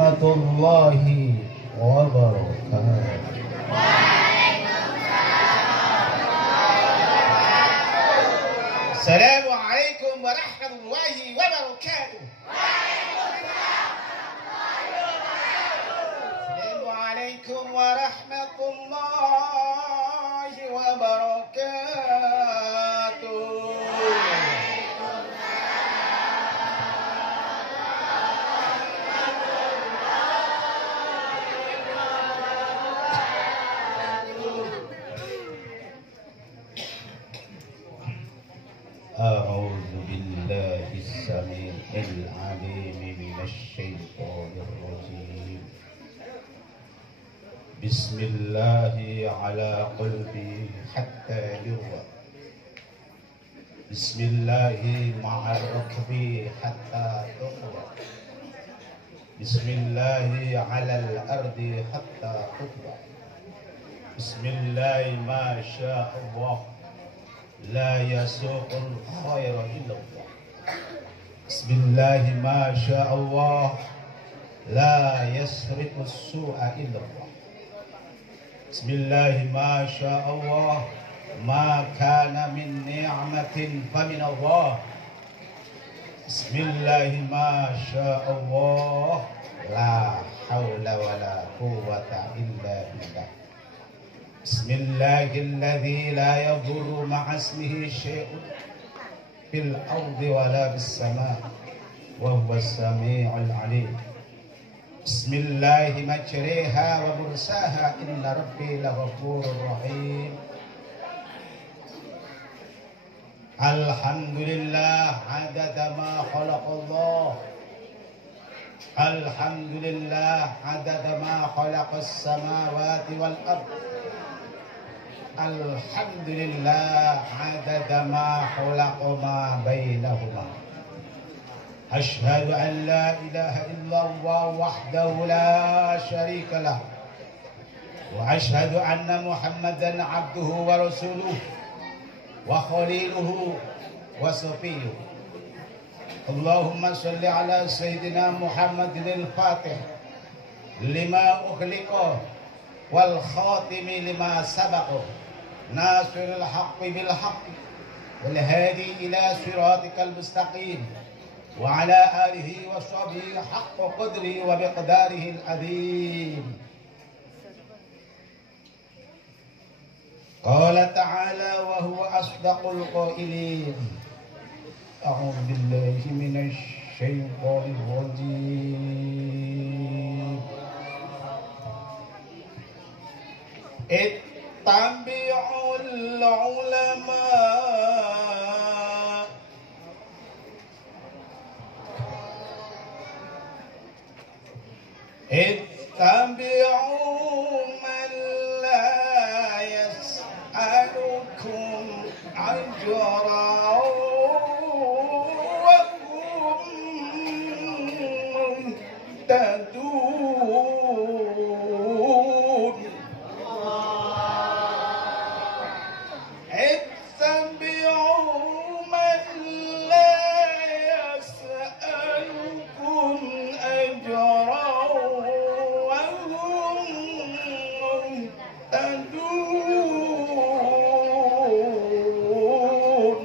warahmatullahi wabarakatuh. Assalamualaikum warahmatullahi wabarakatuh. Assalamualaikum warahmatullahi wabarakatuh. أعوذ بالله السميع العليم من الشيطان الرجيم. بسم الله على قلبي حتى يروى. بسم الله مع الركب حتى تقوى. بسم الله على الأرض حتى تطلع. بسم الله ما شاء الله لا يسوق الخير إلا الله. بسم الله ما شاء الله لا يسرق السوء إلا الله. بسم الله ما شاء الله ما كان من نعمة فمن الله. بسم الله ما شاء الله لا حول ولا قوة إلا بالله. بسم الله الذي لا يضر مع اسمه شيء في الأرض ولا بالسماء وهو السميع العليم. بسم الله مجريها ومرساها إن ربي لغفور رحيم. الحمد لله عدد ما خلق الله. الحمد لله عدد ما خلق السماوات والأرض. الحمد لله عدد ما خلق ما بينهما. أشهد أن لا إله إلا الله وحده لا شريك له، وأشهد أن محمدا عبده ورسوله وخليله وصفيه. اللهم صل على سيدنا محمد الفاتح لما أغلق والخاتم لما سبق ناصر الحق بالحق والهادي إلى صراطك المستقيم وعلى آله وصحبه حق قدره ومقداره العظيم. قال تعالى وهو أصدق القائلين. أعوذ بالله من الشيطان الرجيم. اتبعوا العلماء اتبعوا من لا يسألكم أجرا وهم مهتدون. اتبعوا من لا يسألكم أجرا وهم مهتدون.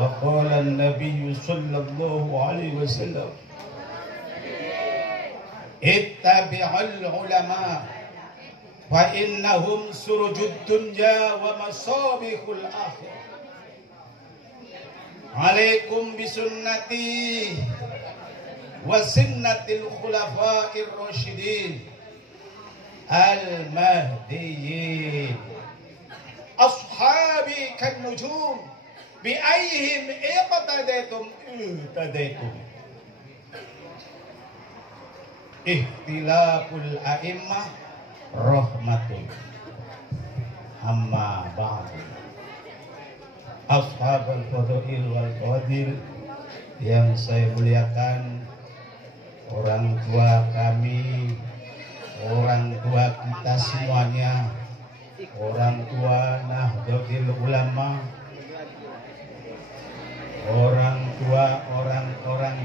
وقال النبي صلى الله عليه وسلم اتبعوا العلماء فإنهم سرج الدنيا ومصابيح الآخرة. عليكم بسنتي وسنة الخلفاء الراشدين المهديين أصحابي كالنجوم بأيهم اقتديتم اهتديتم. Ikhtilaful a'immah rahmatun amma ba'du. Ashabul fadail wal fadil yang saya muliakan, orang tua kami, orang tua kita semuanya, orang tua Nahdlatul Ulama, orang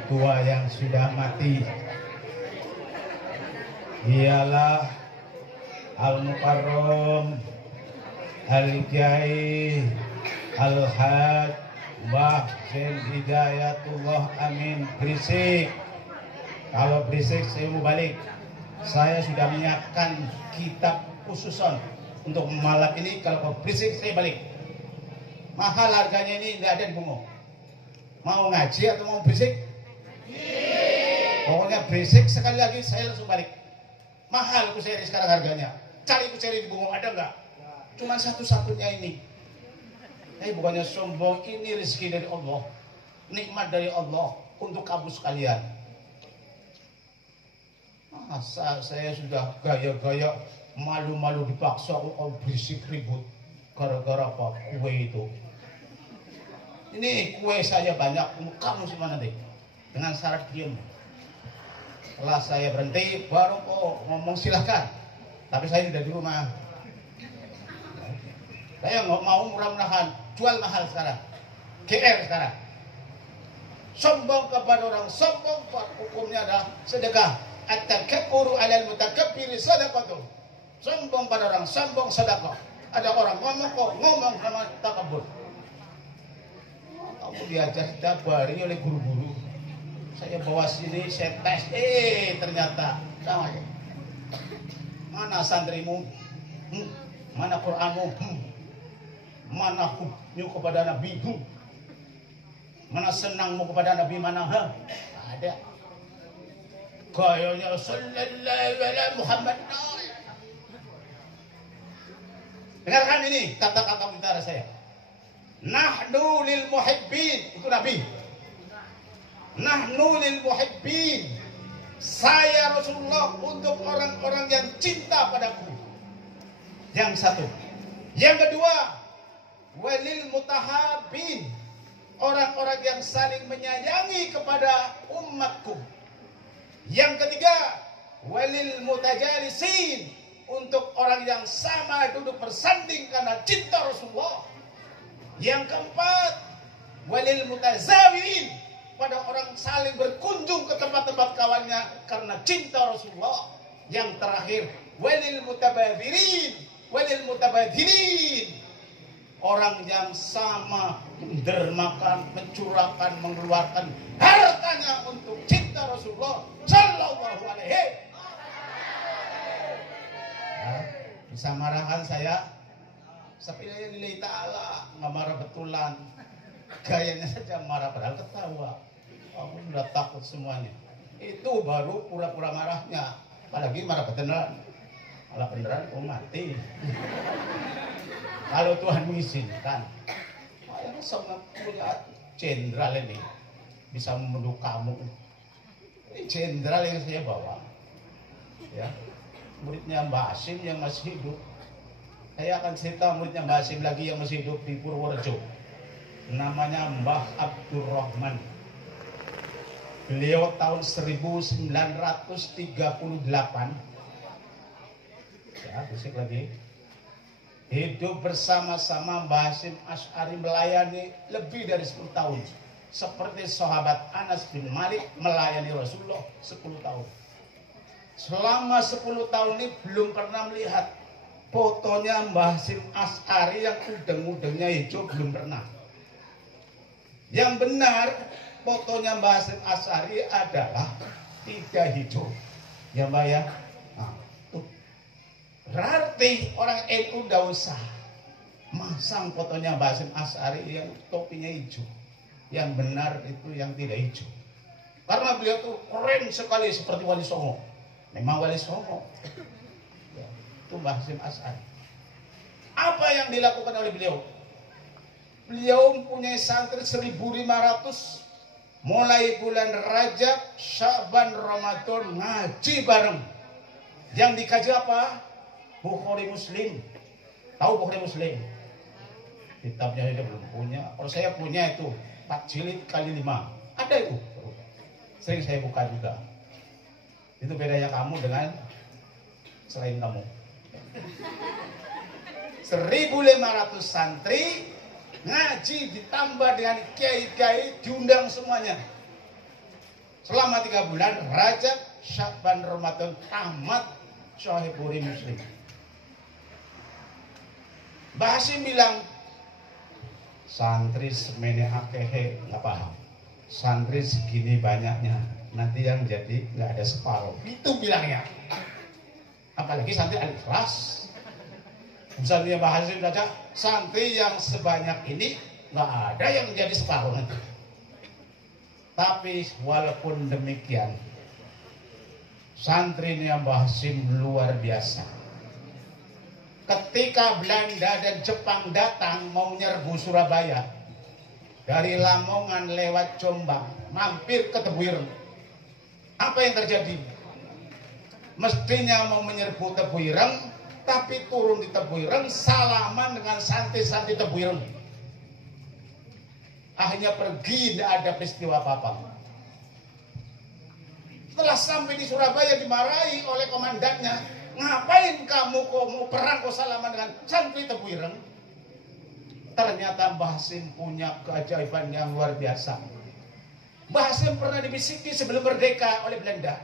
tua yang sudah mati ialah Al-Mukarram Al-Kiai Al-Had Mbah Zain Hidayatullah Amin Gresik. Kalau Gresik saya mau balik. Saya sudah menyiapkan kitab khususon untuk malam ini. Kalau ke Gresik saya balik. Mahal harganya ini, tidak ada di Bungo. Mau ngaji atau mau berisik? Pokoknya berisik sekali lagi saya langsung balik. Mahal kuseri sekarang harganya. Cari kuseri di Bungo, ada nggak? Cuma satu-satunya ini. Bukannya sombong, ini rezeki dari Allah. Nikmat dari Allah untuk kamu sekalian. Masa saya sudah gaya-gaya malu-malu dipaksa berisik ribut. Gara-gara apa? Kue itu. Ini kue saya banyak, kamu semua nanti dengan syarat diam. Setelah saya berhenti, baru ngomong silahkan. Tapi saya tidak di rumah. Saya nggak mau murah-murahan, jual mahal sekarang, GR sekarang. Sombong kepada orang, sombong hukumnya adalah sedekah. At-takabburu 'alal mutakabbiri sadaqatuh. Sombong pada orang, sombong sedekah. Ada orang ngomong sama takabur. Kamu diajar dabari oleh guru-guru. Saya bawa sini, saya tes. Ternyata sama aja. Mana santrimu? Mana Qur'anmu? Mana hubnya kepada Nabi? Mana senangmu kepada Nabi? Mana? Ada. Gayanya sallallahu alaihi Muhammad. Dengarkan ini kata-kata utara saya. Nahnu lil muhibbin, itu Nabi. Nahnu lil muhibbin. Saya Rasulullah untuk orang-orang yang cinta padaku. Yang satu. Yang kedua, walil mutahabin. Orang-orang yang saling menyayangi kepada umatku. Yang ketiga, walil mutajalisin. Untuk orang yang sama duduk bersanding karena cinta Rasulullah. Yang keempat, walil mutazawin, pada orang saling berkunjung ke tempat-tempat kawannya karena cinta Rasulullah. Yang terakhir, walil mutabadirin, orang yang sama mendermakan, mencurahkan, mengeluarkan hartanya untuk cinta Rasulullah sallallahu alaihi. Bisa marahkan saya, tapi nilai ta'ala nggak marah betulan, gayanya saja marah padahal ketawa. Aku sudah takut semuanya. Itu baru pura-pura marahnya, apalagi marah beneran. Malah beneran kok mati. Kalau Tuhan mengizinkan, saya sama punya jenderal ini bisa membunuh kamu. Ini jenderal yang saya bawa, ya. Muridnya Mbah Hasim yang masih hidup. Saya akan cerita muridnya Mbah Hasim lagi yang masih hidup di Purworejo. Namanya Mbah Abdurrahman. Beliau tahun 1938. Ya, bisik lagi. Hidup bersama-sama Mbah Hasim Asy'ari melayani lebih dari 10 tahun. Seperti sahabat Anas bin Malik melayani Rasulullah 10 tahun. Selama 10 tahun ini belum pernah melihat fotonya Mbah Hasim Asy'ari yang udeng-udengnya hijau, belum pernah. Yang benar fotonya Mbah Hasim Asy'ari adalah tidak hijau. Ya Mbak ya. Nah, tuh. Berarti orang NU tidak usah masang fotonya Mbah Hasim Asy'ari yang topinya hijau. Yang benar itu yang tidak hijau. Karena beliau tuh keren sekali seperti Wali Songo. Memang Wali Songo. Ya, itu Mbah Hasim Asy'ari. Apa yang dilakukan oleh beliau? Beliau mempunyai santri 1.500. Mulai bulan Rajab, Sya'ban, Ramadan ngaji bareng. Yang dikaji apa? Bukhari Muslim. Tahu Bukhari Muslim? Kitabnya saya belum punya. Kalau saya punya itu 4 jilid kali 5. Ada itu. Sering saya buka juga. Itu bedanya kamu dengan selain kamu. 1.500 santri ngaji ditambah dengan kiai-kiai, diundang semuanya. Selama 3 bulan, Rajab, Sya'ban, Ramadan tamat Syahiburi Muslim. Mbah Hasyim bilang, santri semene akehe nggak paham. Santri segini banyaknya, nanti yang jadi nggak ada separuh. Itu bilangnya. Apalagi santri al-ikhlas. Misalnya Mbah Hasyim saja, santri yang sebanyak ini nggak ada yang jadi separuh nanti. Tapi walaupun demikian, santrinya Mbah Hasyim luar biasa. Ketika Belanda dan Jepang datang mau nyerbu Surabaya, dari Lamongan lewat Jombang, mampir ke Tebuireng. Apa yang terjadi? Mestinya mau menyerbu Tebuireng, tapi turun di Tebuireng, salaman dengan santri-santri Tebuireng. Akhirnya pergi, tidak ada peristiwa apa-apa. Setelah sampai di Surabaya dimarahi oleh komandannya. Ngapain kamu kok mau perang kok salaman dengan santri Tebuireng? Ternyata Mbah Hasyim punya keajaiban yang luar biasa. Mbah Hasyim pernah dibisiki sebelum merdeka oleh Belanda.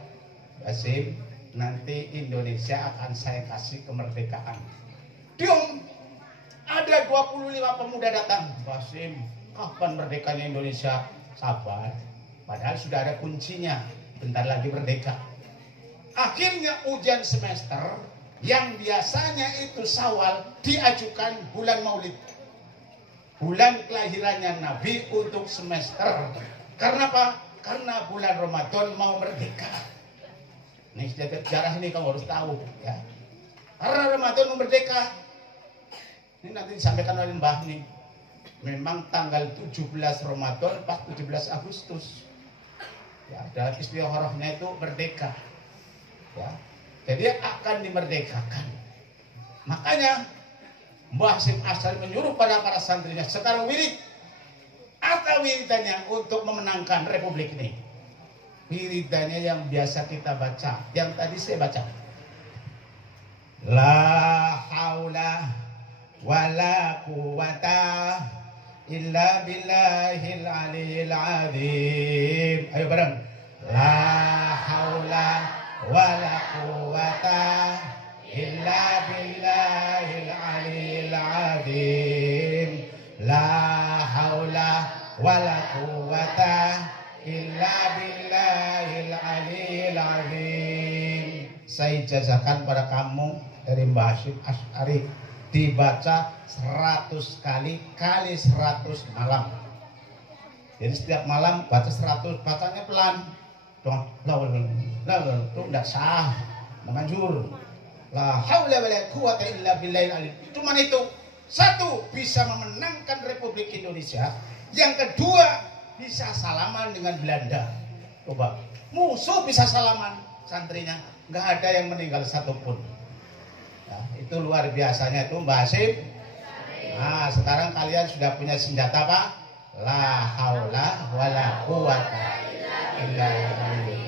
Mbah Hasyim, nanti Indonesia akan saya kasih kemerdekaan. Diam, ada 25 pemuda datang. Mbah Hasyim, kapan merdekanya Indonesia? Sabar, padahal sudah ada kuncinya. Bentar lagi merdeka. Akhirnya ujian semester yang biasanya itu Syawal diajukan bulan Maulid, bulan kelahirannya Nabi untuk semester. Karena apa? Karena bulan Ramadan mau merdeka. Nih sejarah ini kamu harus tahu ya. Karena Ramadan mau merdeka. Ini nanti disampaikan oleh Mbah nih. Memang tanggal 17 Ramadan pas 17 Agustus. Ya, dalam istiqorohnya itu merdeka. Ya, jadi akan dimerdekakan. Makanya Mbah Hasyim Asy'ari menyuruh pada para santrinya sekarang wirid atau wiridannya untuk memenangkan republik ini. Wiridannya yang biasa kita baca, yang tadi saya baca. La haula wala quwata illa billahil aliyil azim. Ayo bareng. La haula wala quwata illa billahil aliyil azim. La haula wala quwata illa billahil aliyil azim. Saya ijazahkan pada kamu dari Mbah Hasyim Asy'ari dibaca 100 kali kali 100 malam. Jadi setiap malam baca 100, bacanya pelan. Itu tidak sah, manjur. La haula wala quwata illa billahil aliyil. Cuman itu, satu, bisa memenangkan Republik Indonesia. Yang kedua, bisa salaman dengan Belanda. Coba, musuh bisa salaman, santrinya nggak ada yang meninggal satupun. Nah, itu luar biasanya itu Mbah Hasyim. Nah, sekarang kalian sudah punya senjata apa? La haula wala quwata illa billah.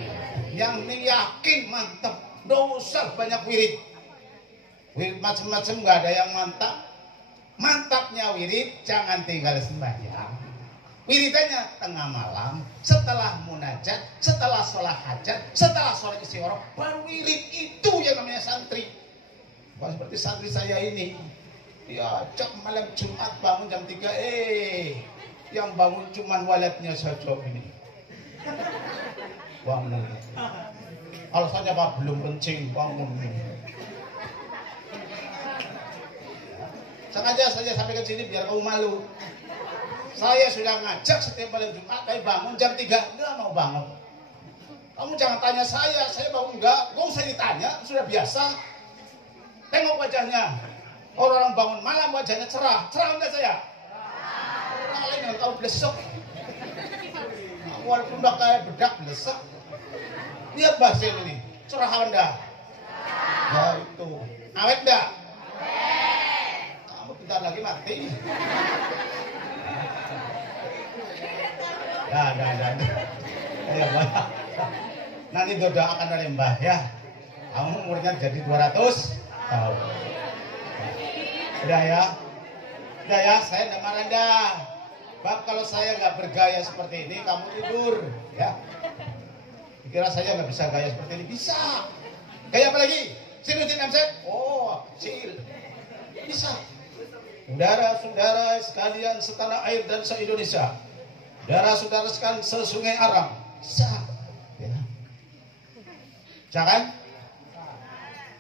Yang ini yakin mantap, nggak usah banyak wirid. Wirid macam-macam nggak ada yang mantap. Mantapnya wirid jangan tinggal sembahyang. Wiridannya tengah malam, setelah munajat, setelah sholat hajat, setelah sholat istighfar, baru wirid. Itu yang namanya santri. Bukan seperti santri saya ini. Diajak malam Jumat bangun jam 3, yang bangun cuman waletnya saja ini. Bangun. Alasannya apa? Belum kencing, bangun. Sengaja saja sampai ke sini biar kamu malu. Saya sudah ngajak setiap malam Jumat, tapi bangun jam 3, enggak mau bangun. Kamu jangan tanya saya bangun enggak. Gak usah ditanya, sudah biasa. Tengok wajahnya. Orang bangun malam wajahnya cerah. Cerah enggak saya? Orang lain yang tahu blesok. Walaupun udah kayak bedak blesok. Lihat bahasa ini. Cerah enggak? Ya itu. Awet enggak? Kamu bentar lagi mati. Ya. Nanti doakan oleh Mbah ya. Kamu umurnya jadi 200 tahun. Udah ya. Udah ya, saya tidak marah dah. Bab, kalau saya nggak bergaya seperti ini, kamu tidur, ya. Kira saya nggak bisa gaya seperti ini, bisa. Gaya apa lagi? Sinutin MZ? Oh, kecil. Bisa. Saudara-saudara sekalian setanah air dan se-Indonesia. Saudara-saudara sekalian se-Sungai Aram. Bisa. Ya. Jangan.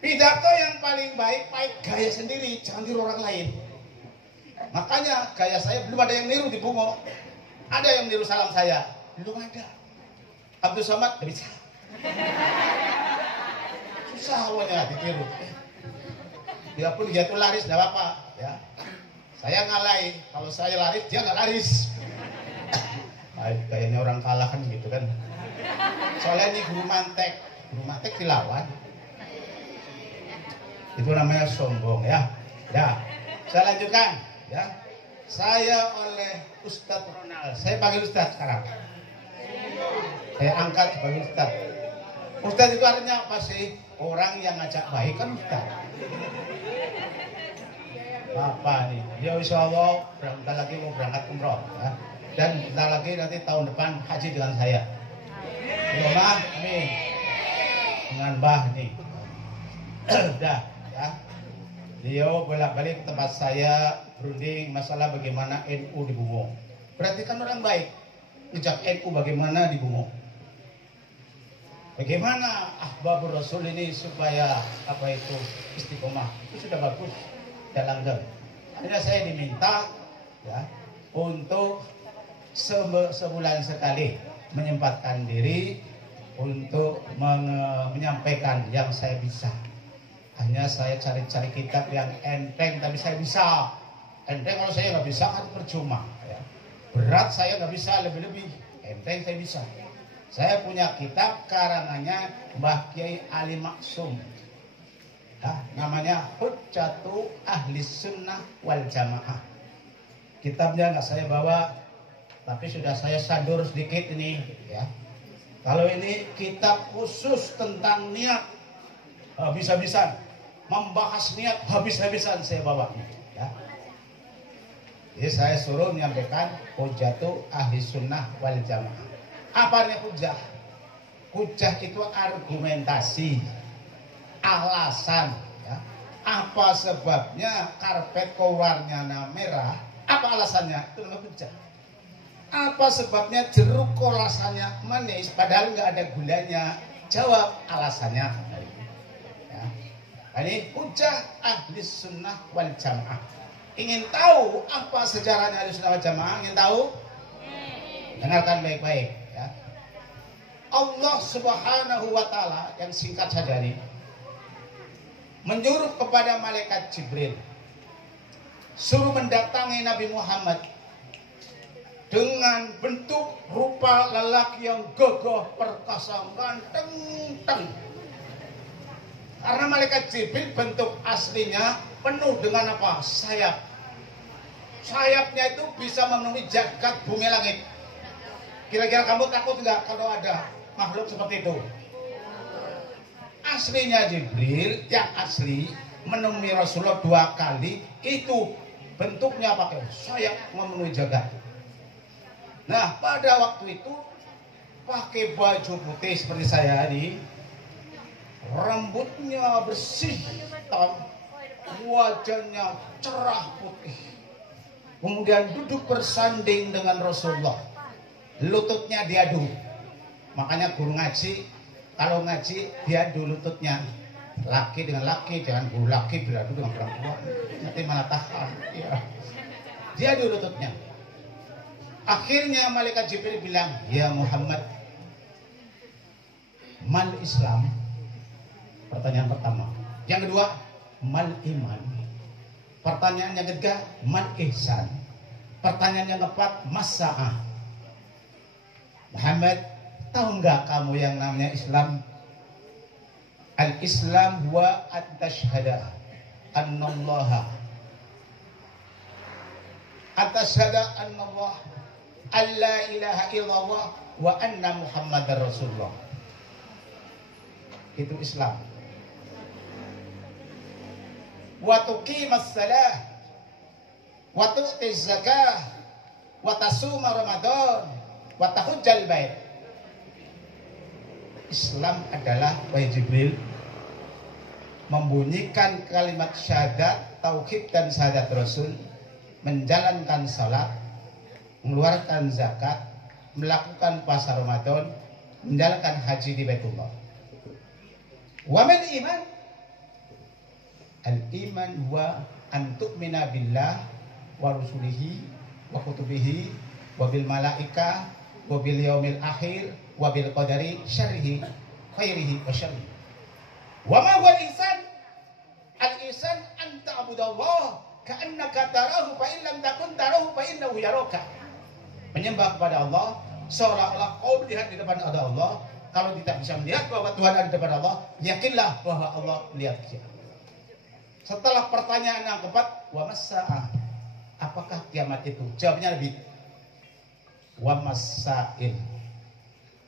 Pidato yang paling baik gaya sendiri, jangan tiru orang lain. Makanya gaya saya belum ada yang niru di Bungo. Ada yang niru salam saya, belum ada. Abdul Somad tidak bisa. Susah awalnya ditiru. Biarpun dia tuh laris, tidak apa-apa. Ya. Saya ngalahin, kalau saya laris, dia nggak laris. Kayaknya orang kalah kan gitu kan. Soalnya ini guru mantek dilawan. Itu namanya sombong ya. Ya, saya lanjutkan. Ya, saya oleh Ustadz Ronald. Saya panggil Ustadz sekarang. Saya angkat sebagai Ustadz. Ustadz itu artinya apa sih? Orang yang ngajak baik kan Ustadz. Bapak nih, ya insya Allah bentar lagi mau berangkat umroh ya. Dan bentar lagi nanti tahun depan haji dengan saya. Mah nih dengan Mbah nih. Udah ya. Beliau bolak-balik ke tempat saya berunding masalah bagaimana NU di Bungo. Berarti kan orang baik. Ngejak NU bagaimana di Bungo. Bagaimana Ahbabur Rasul ini supaya apa itu istiqomah. Itu sudah bagus. Ya langgeng. Akhirnya saya diminta ya untuk sebulan sekali menyempatkan diri untuk menyampaikan yang saya bisa. Hanya saya cari-cari kitab yang enteng, tapi saya bisa. Enteng kalau saya nggak bisa kan percuma. Ya. Berat saya nggak bisa lebih-lebih. Enteng saya bisa. Saya punya kitab karangannya Mbah Kiai Ali Maksum. Ya, namanya Hujjatu Ahli Sunnah wal Jamaah. Kitabnya nggak saya bawa, tapi sudah saya sadur sedikit ini. Ya. Kalau ini kitab khusus tentang niat. Habis-habisan membahas niat habis-habisan saya bawa ya. Jadi saya suruh menyampaikan hujjatu ahli sunnah wal jamaah. Apa artinya hujjah? Hujjah itu argumentasi, alasan ya. Apa sebabnya karpet keluarnya merah? Apa alasannya? Itu namanya hujjah. Apa sebabnya jeruk kok rasanya manis padahal nggak ada gulanya? Jawab alasannya. Ini hujjah ahli sunnah wal jamaah. Ingin tahu apa sejarahnya ahli sunnah wal jamaah? Ingin tahu? Dengarkan baik-baik ya. Allah subhanahu wa ta'ala, yang singkat saja ini, menyuruh kepada malaikat Jibril suruh mendatangi Nabi Muhammad dengan bentuk rupa lelaki yang gagah perkasa ganteng. Karena malaikat Jibril bentuk aslinya penuh dengan apa? Sayap. Sayapnya itu bisa memenuhi jagat bumi langit. Kira-kira kamu takut nggak kalau ada makhluk seperti itu? Aslinya Jibril yang asli menemui Rasulullah 2 kali, itu bentuknya pakai sayap memenuhi jagat. Nah, pada waktu itu pakai baju putih seperti saya ini. Rambutnya bersih hitam, wajahnya cerah putih. Kemudian duduk bersanding dengan Rasulullah. Lututnya diadu. Makanya guru ngaji, kalau ngaji diadu lututnya. Laki dengan laki, jangan guru laki beradu dengan perempuan. Nanti malah tahan. Ya. Diadu lututnya. Akhirnya malaikat Jibril bilang, ya Muhammad, mal Islam. Pertanyaan pertama. Yang kedua, mal iman. Pertanyaan yang ketiga, mal ihsan. Pertanyaan yang keempat, masa'ah. Muhammad, tahu nggak kamu yang namanya Islam? Al-Islam huwa at-tashhada annallaha at-tashhada annallah alla ilaha illallah wa anna muhammadar rasulullah. Itu Islam. Wa tuqimas salah wa tu'tiz zakah, wa tasuma Ramadan, wa tahujjal bait. Islam adalah wahai Jibril membunyikan kalimat syahadat, tauhid dan syahadat Rasul, menjalankan salat, mengeluarkan zakat, melakukan puasa Ramadan, menjalankan haji di Baitullah. Wa man iman? Al-iman huwa an tu'mina billah wa rusulihi wa kutubihi wa bil malaika wa bil yaumil akhir wa bil qadari syarrihi khairihi wa syarrihi. Wa ma huwa al-ihsan? Al-ihsan an ta'budallaha ka'annaka tarahu fa in lam takun tarahu fa innahu yaraka. Menyembah kepada Allah seolah-olah kau melihat di depan ada Allah. Kalau tidak bisa melihat bahwa Tuhan ada di depan Allah, yakinlah bahwa Allah melihat kita. Setelah pertanyaan yang keempat, wa massa'ah, apakah kiamat itu? Jawabnya lebih, wa massa'il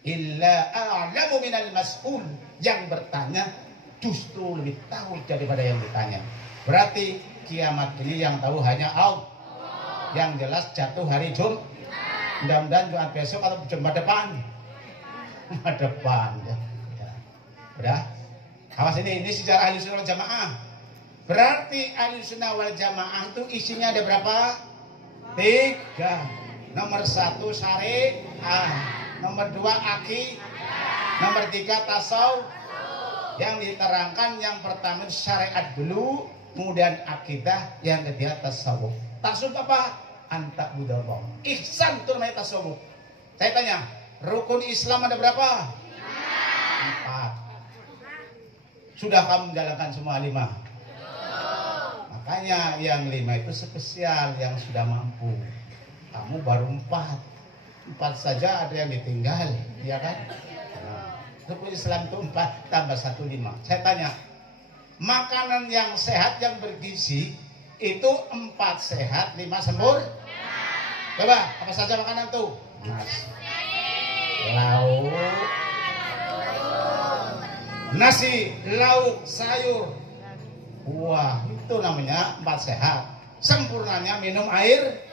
illa a'lamu minal mas'ul. Yang bertanya justru lebih tahu daripada yang ditanya. Berarti kiamat ini yang tahu hanya Allah. Yang jelas jatuh hari Jumat. Mudah-mudahan Jumat besok atau Jumat depan. Jumat depan ya. Udah. Awas ini sejarah Ahlussunnah wal Jamaah. Berarti Ahlussunnah wal Jamaah itu isinya ada berapa? 3. Nomor 1 syariah, nomor 2 akidah, nomor 3 tasawuf. Yang diterangkan yang pertama syariat dulu, kemudian akidah, yang ketiga tasawuf. Tasawuf apa? Anta budallah. Ihsan itu namanya tasawuf. Saya tanya, rukun Islam ada berapa? 4. Sudah kamu menjalankan semua 5? Makanya yang 5 itu spesial, yang sudah mampu. Kamu baru 4 saja ada yang ditinggal, ya kan? Rukun Islam itu 4 tambah 1 5. Saya tanya, makanan yang sehat yang bergizi itu 4 sehat 5 sempurna. Coba apa saja makanan tuh? Nasi, lauk, sayur. Wah, itu namanya 4 sehat. Sempurnanya minum air.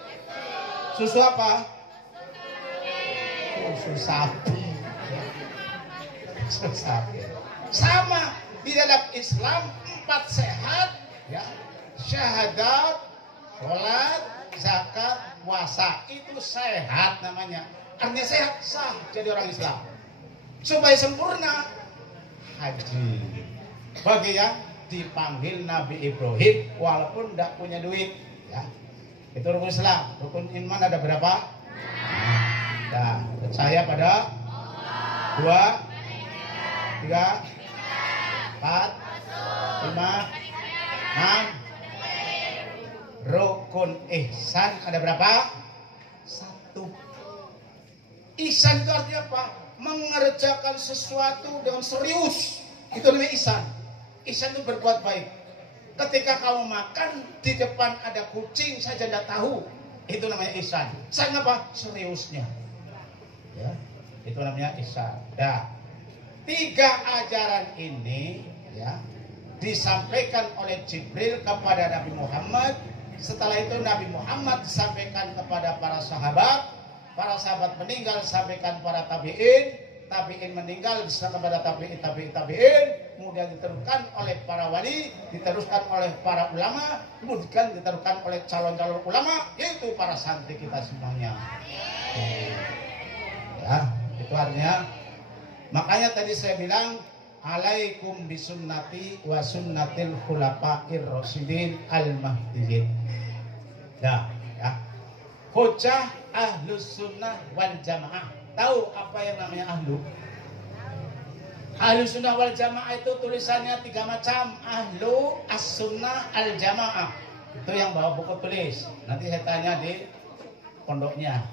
Susu apa? Susu sapi. Susu sapi. Sama di dalam Islam 4 sehat, ya. Syahadat, sholat, zakat, puasa, itu sehat namanya. Artinya sehat, sah jadi orang Islam. Supaya sempurna, haji. Bagi yang dipanggil Nabi Ibrahim walaupun tidak punya duit, ya. Itu rukun Islam. Rukun iman ada berapa? Nah, percaya pada 2, 3, 4, 5, 6. Rukun ihsan ada berapa? 1. Ihsan itu artinya apa? Mengerjakan sesuatu dengan serius. Itu namanya ihsan. Ihsan itu berbuat baik. Ketika kamu makan di depan ada kucing saja tidak tahu, itu namanya ihsan. Ihsan apa? Seriusnya. Ya, itu namanya ihsan. Nah, 3 ajaran ini, ya, disampaikan oleh Jibril kepada Nabi Muhammad. Setelah itu Nabi Muhammad disampaikan kepada para sahabat meninggal disampaikan para tabi'in meninggal kepada tabi'in, kemudian diteruskan oleh para wali, diteruskan oleh para ulama, kemudian diteruskan oleh calon-calon ulama, yaitu para santri kita semuanya. Ya, itu artinya. Makanya tadi saya bilang, alaikum bisunnati wa sunnatil khulafa'ir rasyidin al-mahdiyyin. Nah, ya. Hujjah Ahlus Sunnah wal Jamaah. Tahu apa yang namanya ahlu? Ahlus Sunnah wal Jamaah itu tulisannya 3 macam. Ahlu as-sunnah al-jamaah. Itu yang bawa buku tulis. Nanti saya tanya di pondoknya.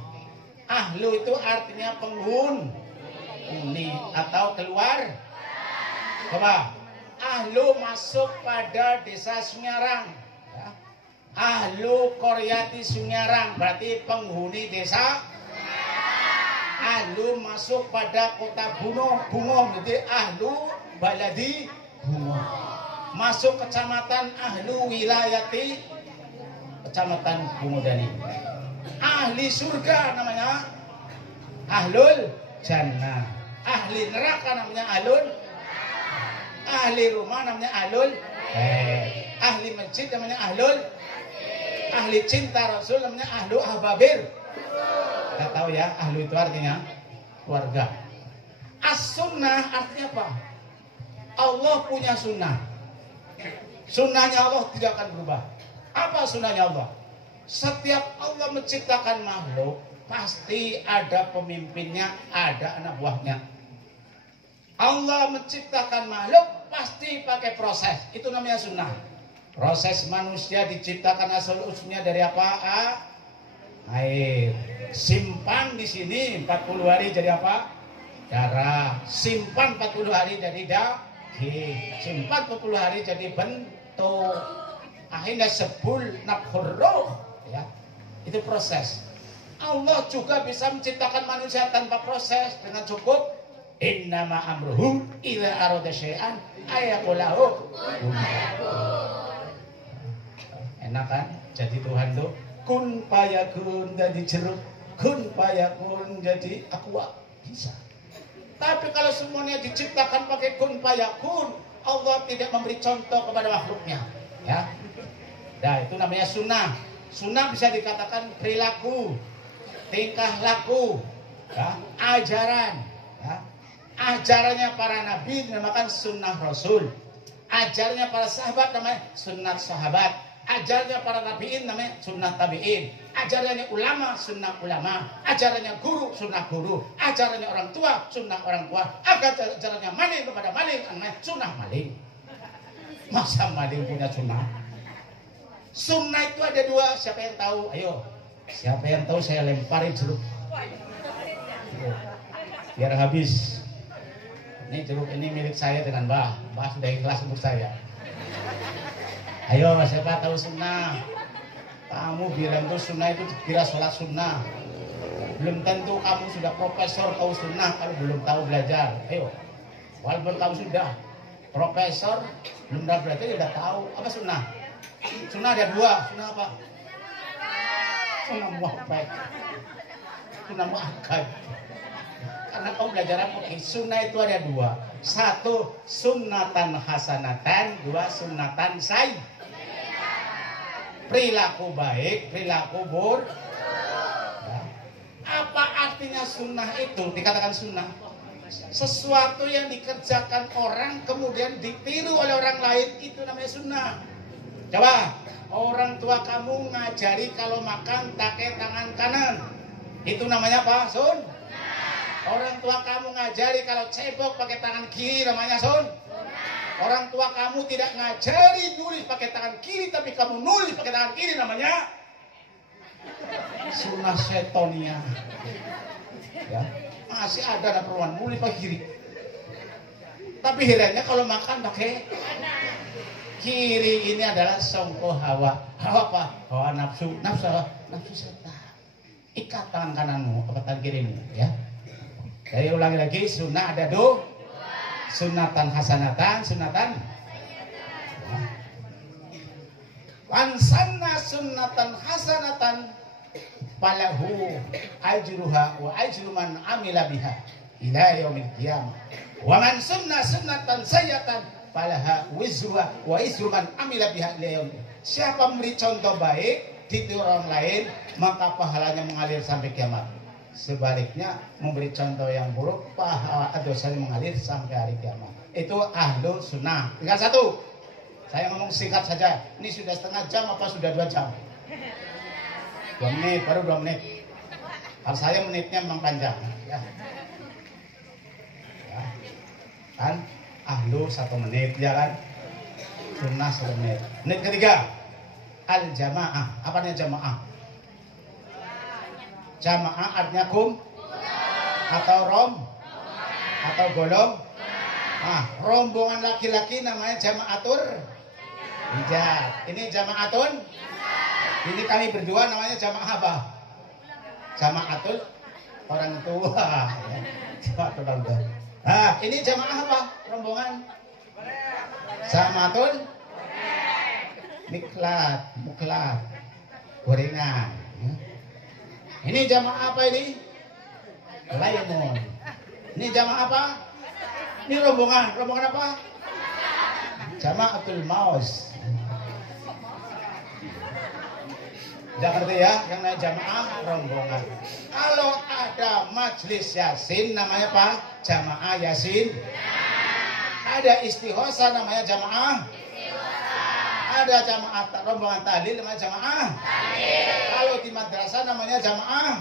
Ahlu itu artinya penghuni atau keluar. Coba, ahlu masuk pada desa Sunyarang, ya. Ahlu Koryati Sunyarang berarti penghuni desa. Ahlu masuk pada kota Bungo jadi ahlu baladi Bungo. Masuk kecamatan ahlu wilayati Kecamatan Bungudani. Ahli surga namanya ahlul jannah. Ahli neraka namanya ahli rumah namanya ahlul ahli masjid namanya ahli cinta Rasul namanya ahlu ahbabir. Kita tahu ya, ahlu itu artinya keluarga. As-sunnah artinya apa? Allah punya sunnah. Sunnahnya Allah tidak akan berubah. Apa sunnahnya Allah? Setiap Allah menciptakan makhluk, pasti ada pemimpinnya, ada anak buahnya. Allah menciptakan makhluk, pasti pakai proses. Itu namanya sunnah. Proses manusia diciptakan asal usulnya dari apa? Air. Simpan di sini 40 hari jadi apa? Darah. Simpan 40 hari jadi daging. Simpan 40 hari jadi bentuk. Akhirnya sebul nafkhur ruh. Ya. Itu proses. Allah juga bisa menciptakan manusia tanpa proses dengan cukup innama amruhu idza arada syai'an ayaqulahu. Enak kan? Jadi Tuhan tuh kun fayakun jadi jeruk, kun fayakun jadi aqua, bisa. Tapi kalau semuanya diciptakan pakai kun fayakun, Allah tidak memberi contoh kepada makhluknya, ya. Nah, itu namanya sunnah. Sunnah bisa dikatakan perilaku, tingkah laku, ya, ajaran, ya. Ajarannya para nabi dinamakan sunnah rasul. Ajarannya para sahabat namanya sunnah sahabat. Ajarannya para tabi'in namanya sunnah tabi'in. Ajarannya ulama sunnah ulama. Ajarannya guru sunnah guru. Ajarannya orang tua sunnah orang tua. Ajarannya maling kepada maling namanya sunnah maling. Masa maling punya sunnah? Sunnah itu ada dua. Siapa yang tahu? Ayo. Siapa yang tahu saya lemparin jeruk. Biar habis. Ini jeruk ini milik saya dengan Mbah. Mbah sudah ikhlas untuk saya. Ayo, siapa tahu sunnah? Kamu bilang tuh sunnah itu kira sholat sunnah. Belum tentu kamu sudah profesor tahu sunnah kalau belum tahu belajar. Ayo, walaupun kamu sudah profesor belum pernah belajar sudah tahu apa sunnah. Sunnah ada dua. Sunnah apa? Sunnah muhabbah. Sunnah muakkad. Karena kamu belajar apa? Sunnah itu ada dua. Satu sunnatan hasanatan, dua sunnatan sayyi. Perilaku baik, perilaku buruk. Ya. Apa artinya sunnah itu? Dikatakan sunnah. Sesuatu yang dikerjakan orang kemudian ditiru oleh orang lain, itu namanya sunnah. Coba, orang tua kamu ngajari kalau makan pakai tangan kanan. Itu namanya apa? Sunnah. Orang tua kamu ngajari kalau cebok pakai tangan kiri, namanya sunnah. Orang tua kamu tidak ngajari nulis pakai tangan kiri, tapi kamu nulis pakai tangan kiri, namanya sunnah setonia. Ya, masih ada perempuan nulis pakai kiri. Tapi herannya kalau makan pakai kiri, ini adalah songko hawa. Hawa apa? Hawa nafsu. Nafsu apa? Nafsu setan. Ikat tangan kananmu, apa tangan kirimu, ya. Jadi ulangi lagi, sunnah ada dua. Sunnatan hasanatan, sunnatan wansanna sunnatan hasanatan falahu ajruha wa ajru man amila biha ila yaumil qiyamah. Wa man sunna sunnatan sayyatan falaha wizruha wa izru man amila biha ila yaumil. Siapa memberi contoh baik ditiru orang lain, maka pahalanya mengalir sampai kiamat. Sebaliknya memberi contoh yang buruk, pahala dosanya mengalir sampai hari kiamat. Itu ahlu sunnah. Tinggal satu. Saya ngomong singkat saja. Ini sudah setengah jam apa sudah 2 jam? 2 menit, baru 2 menit. Kalau saya menitnya memang panjang. Ya. Ya. Kan ahlu 1 menit, ya kan? Sunnah 1 menit. Menit ketiga, al jamaah. Apa artinya jamaah? Jamaah artinya atau atau golong. Rombongan laki-laki namanya jamaatur hijab. Ini jamaatun. Ini kami berdua namanya jamaah apa? Jamaatul orang tua. Ya. Jamaatul orang tua. Ini jamaah apa? Rombongan jamaatul muklat. gorengan. Ini jamaah apa ini? Layamun. Ini jamaah apa? Ini rombongan. Rombongan apa? Jamaatul Maus. Jakarta ya, yang naik jamaah rombongan. Kalau ada majelis yasin namanya apa? Jamaah yasin. Ada istighosa namanya jamaah. Ada jamaah rombongan tahlil namanya jamaah. Kalau di madrasah namanya jamaah.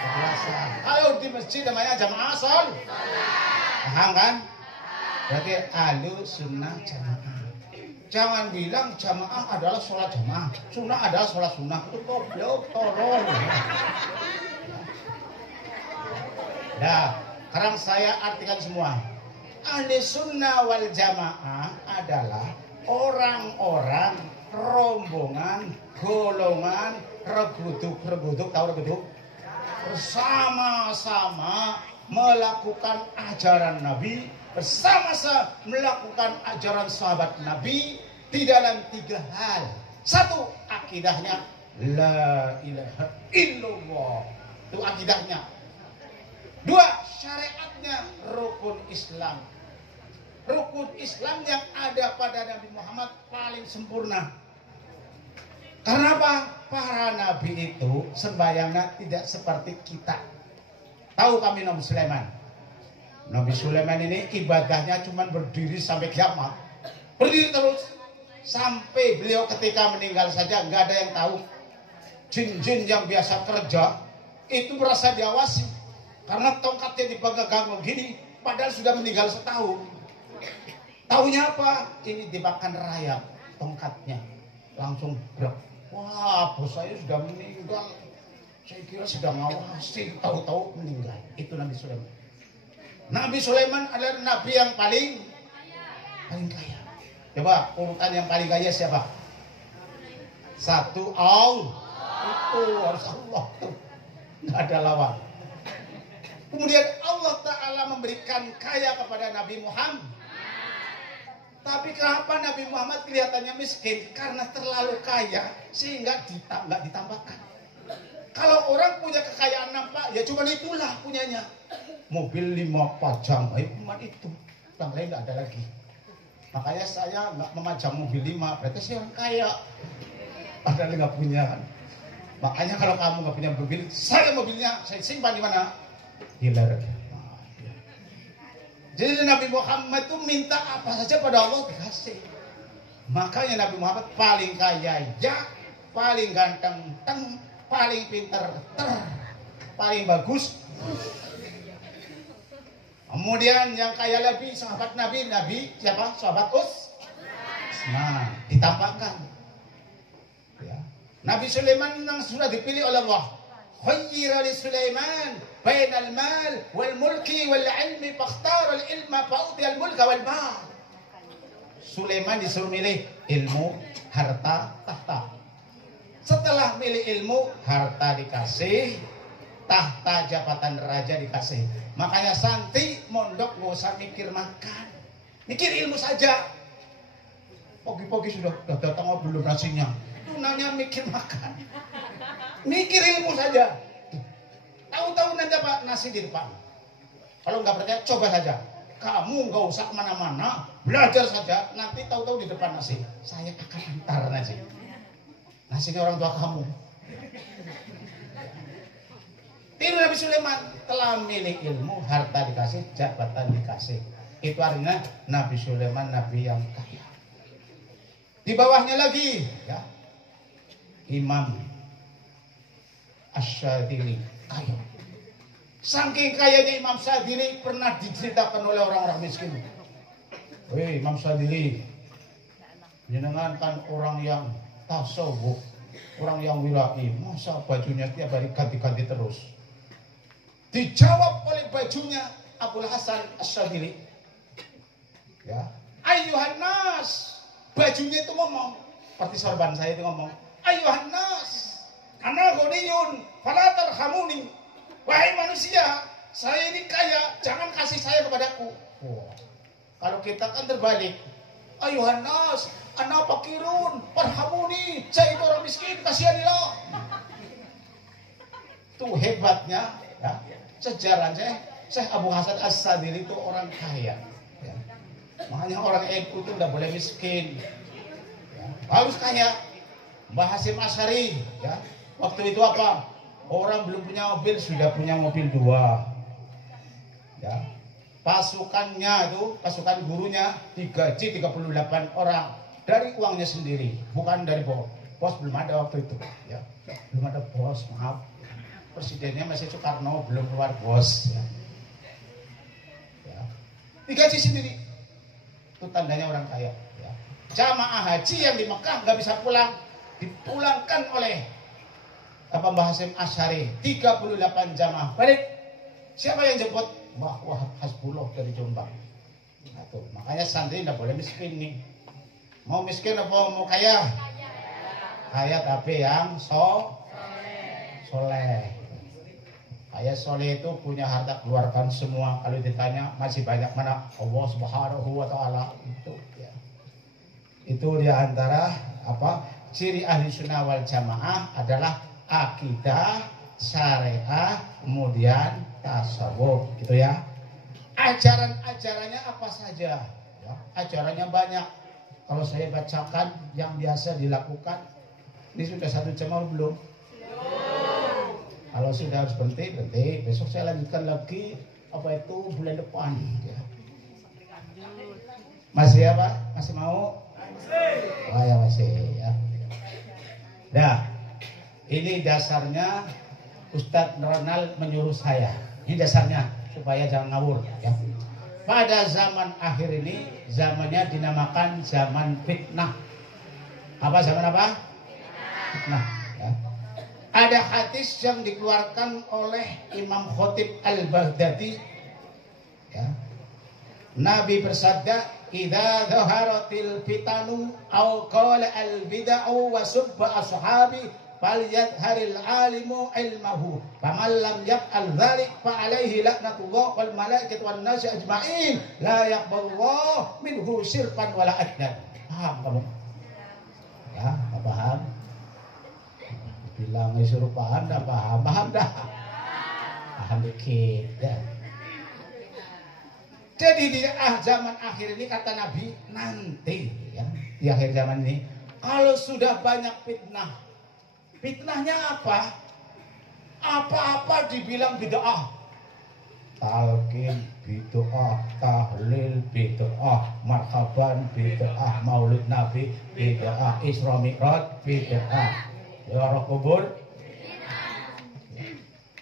Madrasah. Kalau di masjid namanya jamaah sol. Paham kan? Berarti ahlu sunnah jamaah. Jangan bilang jamaah adalah sholat jamaah, sunnah adalah sholat sunnah. Itu goblok, tolol. Nah, sekarang saya artikan semua. Ahli sunnah wal jamaah adalah orang-orang, rombongan, golongan, reguduk, tahu reguduk? Bersama-sama melakukan ajaran Nabi, bersama-sama melakukan ajaran sahabat Nabi di dalam 3 hal. 1, akidahnya la ilaha illallah. Itu akidahnya. 2, syariatnya rukun Islam. Rukun Islam yang ada pada Nabi Muhammad paling sempurna. Karena apa? Para nabi itu sembahyangnya tidak seperti kita. Tahu kami Nabi Sulaiman? Nabi Sulaiman ini ibadahnya cuma berdiri sampai kiamat. Berdiri terus. Sampai beliau ketika meninggal saja nggak ada yang tahu. Jin-jin yang biasa kerja itu merasa diawasi. Karena tongkatnya dipegang begini. Padahal sudah meninggal setahun. Taunya apa? Ini dimakan rayap tongkatnya. Langsung berak. Wah, bos saya sudah meninggal. Saya kira sedang ngawasi, tahu-tahu meninggal. Itu Nabi Sulaiman. Nabi Sulaiman adalah nabi yang paling kaya. Coba urutan yang paling kaya siapa? 1, Allah. Itu harus Allah tuh. Nggak ada lawan. Kemudian Allah Ta'ala memberikan kaya kepada Nabi Muhammad. Tapi kenapa Nabi Muhammad kelihatannya miskin? Karena terlalu kaya sehingga nggak ditambahkan. Kalau orang punya kekayaan nampak, ya cuma itulah punyanya. Mobil 5 pajang, cuma itu. Yang lain nggak ada lagi. Makanya saya nggak memajang mobil 5, berarti saya orang kaya. Padahal nggak punya kan. Makanya kalau kamu nggak punya mobil, saya mobilnya, saya simpan di mana? Hiler. Jadi Nabi Muhammad itu minta apa saja pada Allah dikasih. Makanya Nabi Muhammad paling kaya ya, paling ganteng paling pinter paling bagus. Kemudian yang kaya lebih sahabat Nabi siapa? Sahabat Nah, ditampakkan. Ya. Nabi Sulaiman yang sudah dipilih oleh Allah. Khayyira li Sulaiman bainal mal wal mulki wal ilmi fakhtara al ilma fa'utiya al mulka wal mal. Sulaiman disuruh milih ilmu, harta, tahta. Setelah milih ilmu, harta dikasih, tahta jabatan raja dikasih. Makanya santri mondok gak usah mikir makan, mikir ilmu saja. Pagi-pagi sudah datang belum nasinya, itu nanya mikir makan, mikir ilmu saja. Tahu-tahu nanti apa nasi di depan. Kalau nggak percaya coba saja. Kamu nggak usah kemana-mana, belajar saja. Nanti tahu-tahu di depan nasi. Saya akan antar nasi. Nasinya orang tua kamu. Tiru Nabi Sulaiman telah milih ilmu, harta dikasih, jabatan dikasih. Itu artinya Nabi Sulaiman nabi yang kaya. Di bawahnya lagi, ya, Imam Asy-Syadzili kaya. Saking kayanya Imam Syadzili pernah diceritakan oleh orang-orang miskin. Weh Imam Syadzili, jenengan kan orang yang tasawuf, orang yang wirai, masa bajunya tiap hari ganti-ganti terus? Dijawab oleh bajunya Abul Hasan Asy-Syadzili. Ya, ayyuhan nas, bajunya itu ngomong, seperti sorban saya itu ngomong, ayyuhan nas, ana ghaniyun fala tarhamuni. Wahai manusia, saya ini kaya, jangan kasih saya kepadaku. Wow. Kalau kita kan terbalik, ayyuhan nas, ana fakirun farhamuni, saya itu orang miskin, kasihanilah. Itu hebatnya ya, sejarahnya Syekh Abu Hasan As-Sadili itu orang kaya ya. Makanya orang NU itu tidak boleh miskin ya. Harus kaya. Mbah Hasyim Asy'ari ya, waktu itu apa? Orang belum punya mobil sudah punya mobil 2 ya. Pasukannya itu, pasukan gurunya digaji 38 orang dari uangnya sendiri, bukan dari bos. Bos belum ada waktu itu ya. Belum ada bos, maaf. Presidennya masih Soekarno, belum keluar bos ya. Ya. Digaji sendiri. Itu tandanya orang kaya ya. Jamaah haji yang di Mekah nggak bisa pulang, dipulangkan oleh Mbah Hasyim Asy'ari 38 jamaah balik. Siapa yang jemput? Mbah Wahab Hasbullah dari Jombang. Nah, tuh. Makanya santri tidak boleh miskin nih. Mau miskin apa mau kaya? Kaya tapi yang soleh. Kaya soleh itu punya harta keluarkan semua. Kalau ditanya masih banyak mana? Allah Subhanahu wa Ta'ala itu ya. Itu di antara ciri ahli sunnah wal jamaah adalah akidah, syariah, kemudian tasawuf, gitu ya. Ajaran-ajarannya apa saja? Ya, ajarannya banyak. Kalau saya bacakan yang biasa dilakukan, ini sudah 1 jam belum? Kalau sudah harus berhenti. Besok saya lanjutkan lagi bulan depan. Ya. Masih ya Pak? Masih mau? Oh ya masih ya. Nah, ini dasarnya Ustadz Ronald menyuruh saya. Ini dasarnya supaya jangan ngawur ya. Pada zaman akhir ini zamannya dinamakan zaman fitnah. Apa zaman apa? Fitnah ya. Ada hadis yang dikeluarkan oleh Imam Khatib Al-Baghdadi ya. Nabi bersabda, "Idza dhaharatil fitanu aw qala al-bid'u wa subba ashabi falyadharil alimu ilmahu faman lam yaf'al dzalik fa alaihi laknatullah wal malaikati wan nasi ajma'in la yaqbalullah minhu sirfan wala adnan." Paham kamu? Ya, enggak paham? Bilang suruh paham dah paham. Paham dah? Paham dikit ya. Jadi di zaman akhir ini kata Nabi, nanti ya, di akhir zaman ini kalau sudah banyak fitnah. Fitnahnya apa? Apa-apa dibilang bid'ah. Talqin bid'ah, tahlil bid'ah, marhaban bid'ah, maulid nabi bid'ah, Isra Mi'raj bid'ah, ziarah kubur.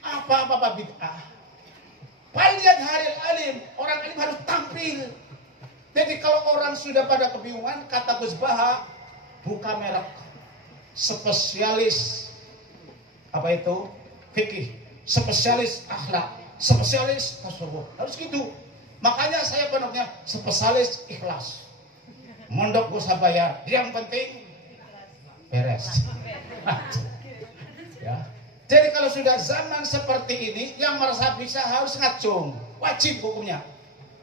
Apa-apa bid'ah. Lihat haril alim, orang alim harus tampil. Jadi kalau orang sudah pada kebingungan, kata Gus Baha, buka merek spesialis fikih, spesialis akhlak, spesialis tasawuf, harus gitu. Makanya saya pondoknya spesialis ikhlas. Mondok gak usah bayar, yang penting beres. Ya. Jadi kalau sudah zaman seperti ini, yang merasa bisa harus ngacung, wajib hukumnya.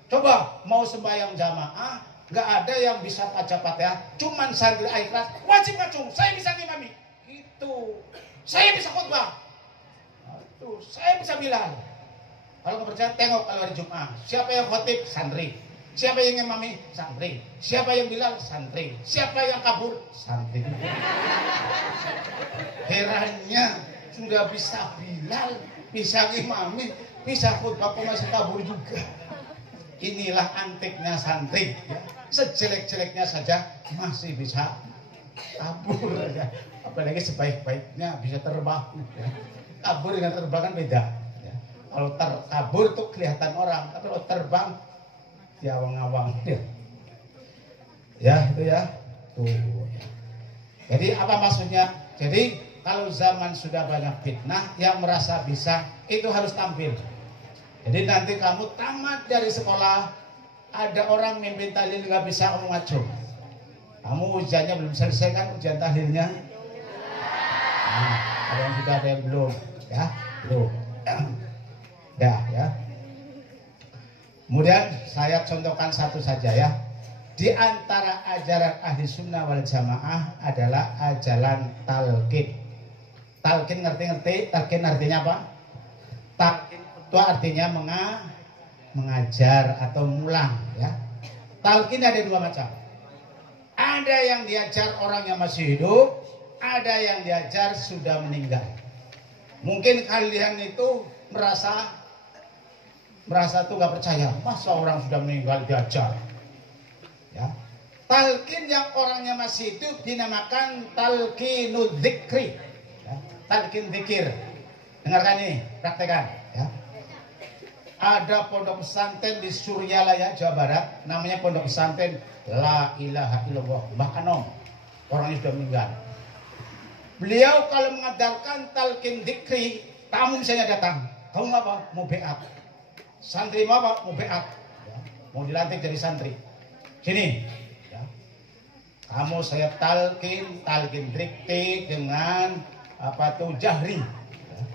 Coba mau sembahyang jamaah, nggak ada yang bisa baca Fatihah, cuman santri ikhlas, wajib ngacung. Saya bisa ngimami, gitu. Saya bisa khutbah, itu. Saya bisa bilang. Kalau nggak percaya, tengok kalau hari Jumat. Siapa yang khotib? Santri. Siapa yang ngimami? Santri. Siapa yang bilang? Santri. Siapa yang kabur? Santri. Herannya. Sudah bisa bilal, bisa ngimami, bisa khutbah masih kabur juga. Inilah antiknya santri ya. Sejelek-jeleknya saja masih bisa kabur ya. Apalagi sebaik-baiknya bisa terbang ya. Kabur dengan terbang kan beda ya. Kalau kabur tuh kelihatan orang, tapi kalau terbang dia awang-awang ya. Ya itu ya tuh ya. Jadi apa maksudnya? Jadi kalau zaman sudah banyak fitnah, yang merasa bisa itu harus tampil. Jadi nanti kamu tamat dari sekolah, ada orang mimpin tahlil nggak bisa kamu ngacung. Kamu ujiannya belum selesai kan ujian tahlilnya? Nah, ada yang sudah, ada yang belum, ya belum. Dah ya. Kemudian saya contohkan satu saja ya. Di antara ajaran ahli sunnah wal jamaah adalah ajaran talqin. Talqin ngerti-ngerti, talqin artinya apa? Talqin itu artinya mengajar atau mulang ya. Talqin ada dua macam. Ada yang diajar orang yang masih hidup, ada yang diajar sudah meninggal. Mungkin kalian itu merasa tuh nggak percaya, masa orang sudah meninggal diajar. Ya. Talqin yang orangnya masih hidup dinamakan talqinul dzikri. Ya. Talqin dzikir. Dengarkan ini, praktekan ya. Ada pondok pesantren di Suryalaya, Jawa Barat, namanya pondok pesantren La ilaha illallah, Mbah Anom. Orangnya sudah meninggal. Beliau kalau mengajarkan talqin dzikri, tamu misalnya datang, kamu apa? Mau beat. Santri mau apa? Mau beat. Ya. Mau dilantik jadi santri. Sini. Ya. Kamu saya talqin dzikri dengan apa tuh jahri. Ya.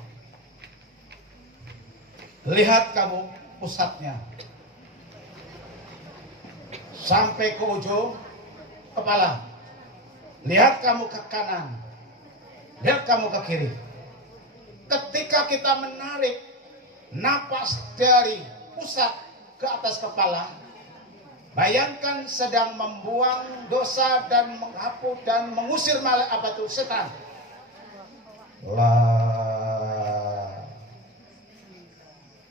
Lihat kamu pusatnya. Sampai ke ujung kepala. Lihat kamu ke kanan. Lihat kamu ke kiri. Ketika kita menarik napas dari pusat ke atas kepala, bayangkan sedang membuang dosa dan menghapus dan mengusir malah apa itu setan. La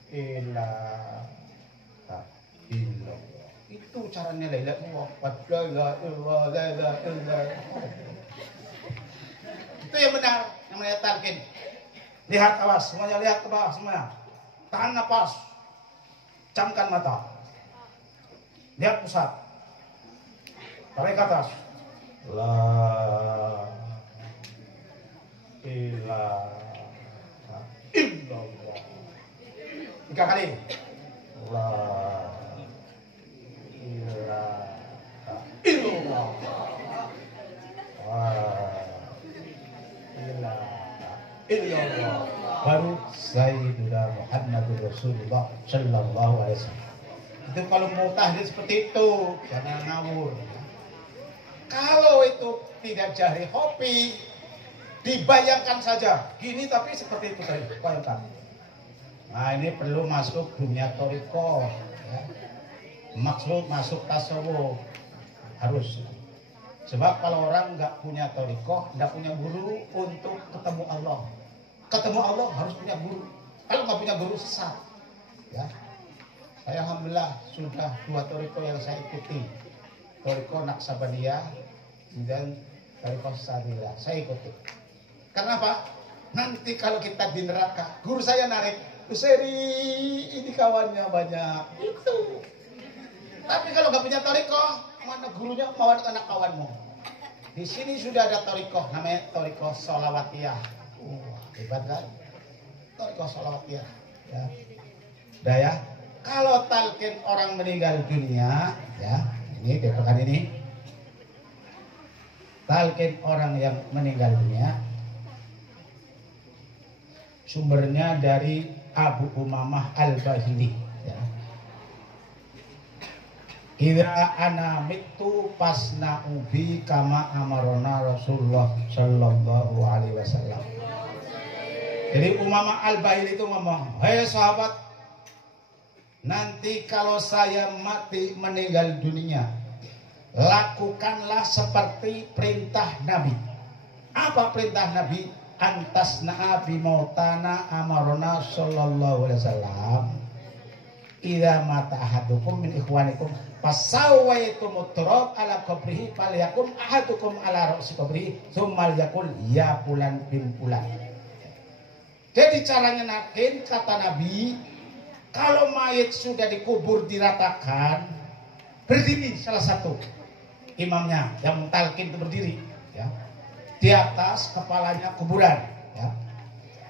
ilaha illallah. Itu caranya la ilaha illallah. Itu yang benar, yang namanya talqin. Lihat awas, semuanya lihat ke bawah semuanya. Tahan napas. Camkan mata. Lihat pusat. Tarik ke atas. La ilaha illallah. 3 kali. La ilaha illallah. Illallah. Baru Sayyidina Muhammadur Rasulullah Sallallahu Alaihi Wasallam. Itu kalau mau tahlil seperti itu, jangan ngawur. Kalau itu tidak jahri hopi, dibayangkan saja. Gini tapi seperti itu tadi, bayangkan. Nah ini perlu masuk dunia toriko, ya. Maksud masuk tasawuf harus. Sebab kalau orang nggak punya toriko, nggak punya guru untuk ketemu Allah. Ketemu Allah harus punya guru. Kalau nggak punya guru sesat. Ya. Saya alhamdulillah sudah 2 toriko yang saya ikuti. Toriko Naksabaniyah dan toriko Sadila. Saya ikuti. Karena apa? Nanti kalau kita di neraka, guru saya narik, Useri ini kawannya banyak. Itu. Tapi kalau nggak punya toriko, mana gurunya mau anak kawanmu. Di sini sudah ada toriko, namanya toriko Sholawatiyah. Hebat kan? Toriko Sholawatiyah. Ya. Udah ya. Kalau talqin orang meninggal dunia, ya ini pekan ini. Talqin orang yang meninggal dunia, sumbernya dari Abu Umamah Al-Bahili. Ya. Idza ana mitu pasna ubi kama amarona Rasulullah Sallallahu Alaihi Wasallam. Jadi Umamah Al-Bahili itu ngomong, "Hei sahabat, nanti kalau saya mati meninggal dunia, lakukanlah seperti perintah Nabi." Apa perintah Nabi? Antas na'abi mautana amarona Sallallahu Alaihi Wasallam. Idza mata ahadukum min ikhwanikum fasawaitum turab ala qabrihi falyakum ahadukum ala ra'si qabrihi tsumma yaqul ya fulan bin fulan. Jadi caranya nakin kata Nabi, kalau mayit sudah dikubur diratakan, berdiri salah satu imamnya yang talqin itu berdiri, ya. Di atas kepalanya kuburan, ya.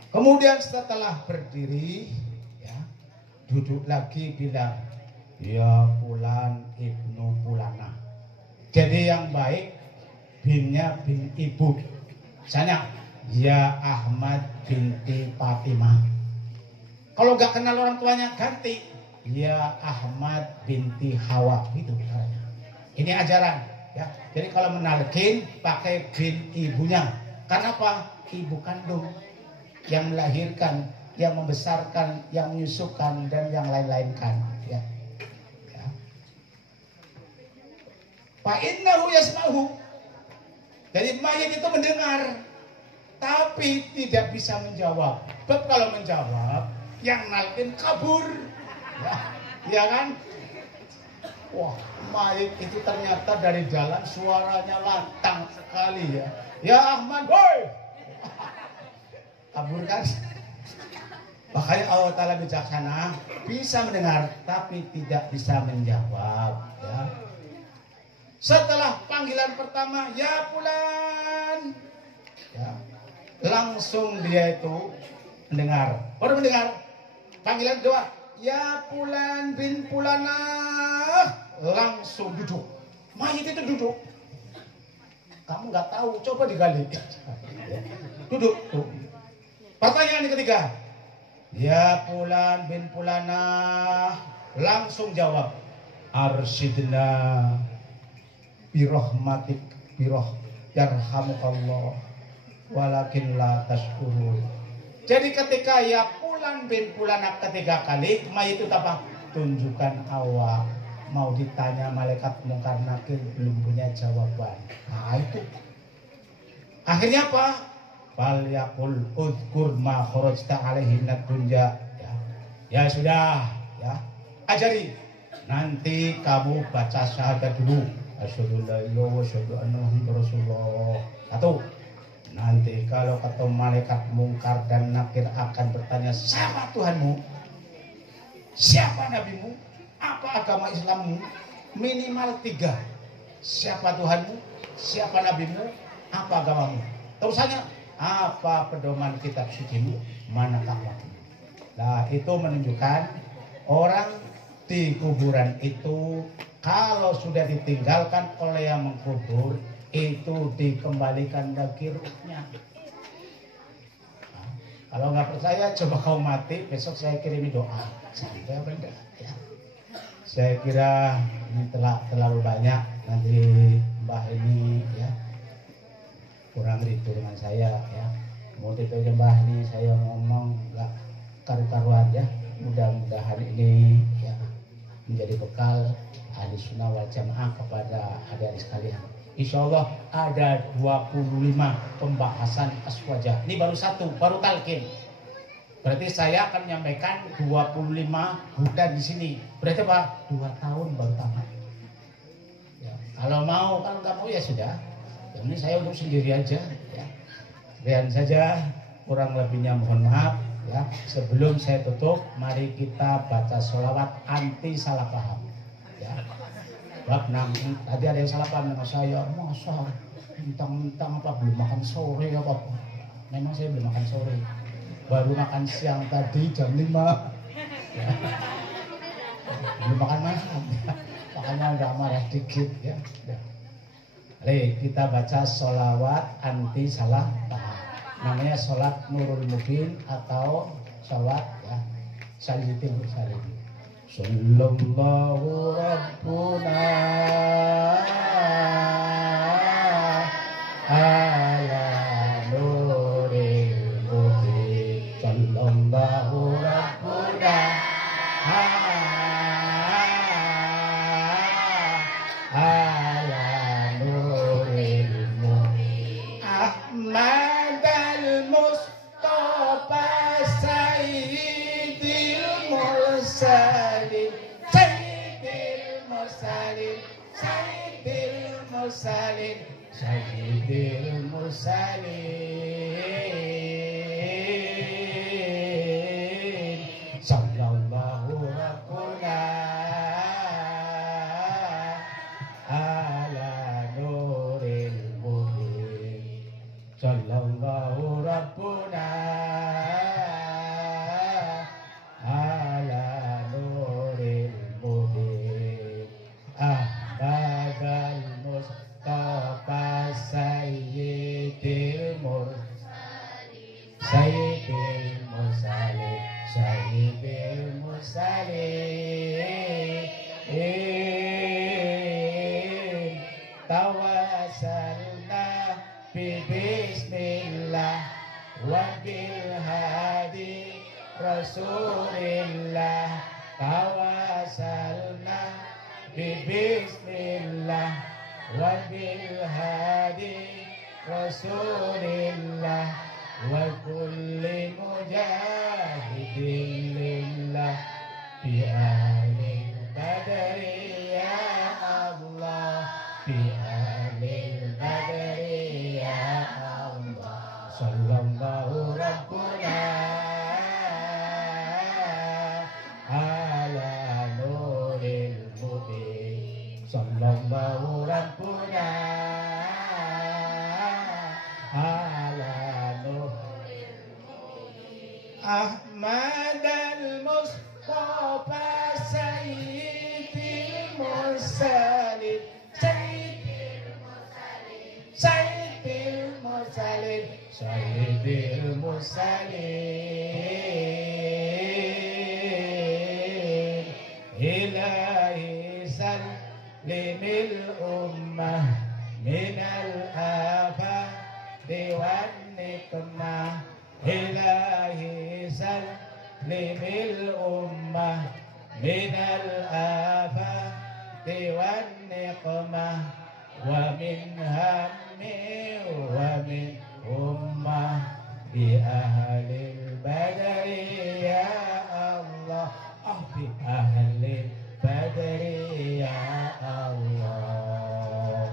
Kemudian setelah berdiri, ya, duduk lagi bilang, ya fulan ibnu fulana. Jadi yang baik binnya bin ibu. Misalnya, ya Ahmad binti Fatimah. Kalau nggak kenal orang tuanya ganti, ya Ahmad binti Hawa, gitu caranya. Ini ajaran, ya. Jadi kalau menalkin pakai bin ibunya, Karena apa? Ibu kandung yang melahirkan, yang membesarkan, yang menyusukan, dan yang lain-lain kan. Ya. Ya. Fa innahu yasma'u. Jadi mayat itu mendengar, tapi tidak bisa menjawab. Sebab kalau menjawab, yang nalkin kabur. Ya kan? Wah, mayat itu ternyata dari jalan suaranya lantang sekali ya. Ya Ahmad, boy! Kabur kan? Makanya Allah Ta'ala bijaksana, bisa mendengar tapi tidak bisa menjawab ya. Setelah panggilan pertama, ya fulan ya, langsung dia itu mendengar. Baru mendengar. Panggilan kedua, ya fulan bin fulanah, langsung duduk. Mayit itu duduk. Kamu nggak tahu, coba digali. Duduk. Pertanyaan yang ketiga, ya fulan bin fulanah, langsung jawab, arsidna birahmatik yarhamukallah walakin la tashkurun. Jadi ketika ya fulan bin fulanah ketiga kali, mayit itu apa? Tunjukkan awak. Mau ditanya malaikat mungkar nakir belum punya jawaban. Nah itu akhirnya apa? Fal yaqul udhkur ma kharajta alaihi minad dunya. Ya sudah ya, ajari. Nanti kamu baca syahadat dulu. Asyhadu la ilaha wa asyhadu anna muhammadar rasulullah. Satu. Nanti kalau ketemu malaikat mungkar dan nakir akan bertanya, siapa Tuhanmu? Siapa nabimu? Apa agama Islammu? Minimal 3. Siapa Tuhanmu? Siapa nabimu? Apa agamamu? Terusannya, apa pedoman kitab sucimu? Manakah waktumu? Nah, itu menunjukkan orang di kuburan itu kalau sudah ditinggalkan oleh yang mengkubur, itu dikembalikan lagi ruhnya. Nah, kalau nggak percaya, coba kau mati, besok saya kirimi doa. Sampai benda. Ya. Saya kira ini terlalu banyak, nanti Mbah ini ya kurang rindu dengan saya ya. Mau itu Mbah ini saya ngomong nggak karu-karuan ya. Mudah-mudahan ini ya menjadi bekal ahli sunnah wal jamaah kepada adik-adik sekalian. Insya Allah ada 25 pembahasan aswajah. Ini baru 1, baru talqin. Berarti saya akan menyampaikan 25 bulan di sini. Berarti apa? 2 tahun baru tamat. Ya, kalau mau, kalau nggak mau ya sudah. Yang ini saya untuk sendiri aja. Ya. Sekian saja, kurang lebihnya mohon maaf. Ya. Sebelum saya tutup, mari kita baca sholawat anti salah paham. Ya. Bab tadi ada yang salah paham dengan saya, masa mentang-mentang apa belum makan sore apa? Memang saya belum makan sore, baru makan siang tadi jam 5 ya. Belum makan malam ya. Makanya agak marah dikit ya. Mari kita baca sholawat anti salah paham. Namanya sholat Nurul Mubin atau sholat ya Sayyidatul Mursalin. Sallallahu Rabbuna ala nuril mubin. Sallallahu Rabbuna ala nuril mubin. Ahmad al-Mustafa Sayyidil Mursalin. Sayyidil Mursalin. Sallallahu Rabbuna ala nuril mubin. Sallallahu Rabbuna ala nuril mubin. Ahmad Mustafa Sayyidil Mursalin. Sayyidil Mursalin. Sayyidil Mursalin. Tawassalna bi bismi Rasulillah tawassalna bismillah wa bil hadi Rasulillah wa kulli mujahidin lillah bi ahli badri ya Allah bi ahli badri ya Allah sallallahu rabbuna ala nuril mubin sallallahu rabbuna ala nuril mubin Ahmad al-Mustafa Sayyidil Mursalin Sayyidil Mursalin Sayyidil Mursalin Ilahi sallimil ummah minal afati wan nikmah Ilahi sallimil ummah minal afati wan nikmah wa min hammi wa min ummah bi ahlil badri ya Allah bi ahlil badri ya Allah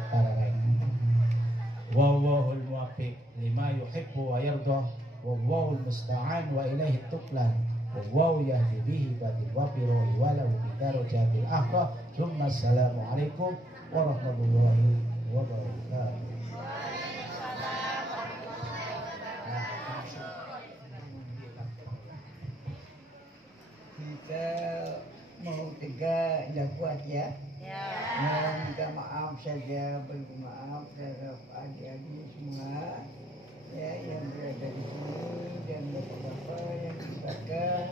wallahul muwaffiq lima yuhibbu wa yarda wallahul musta'an wa ilaihi tuklan wallahu yahdi bihi badil wabiru walau bidarajatil akhirah thumma assalamu alaikum warahmatullahi wabarakatuh. Kita mau tegak dah kuat ya. Mau minta maaf saja, beri maaf terhadap adik-adik semua ya yang berada di sini dan bapak-bapak yang di belakang.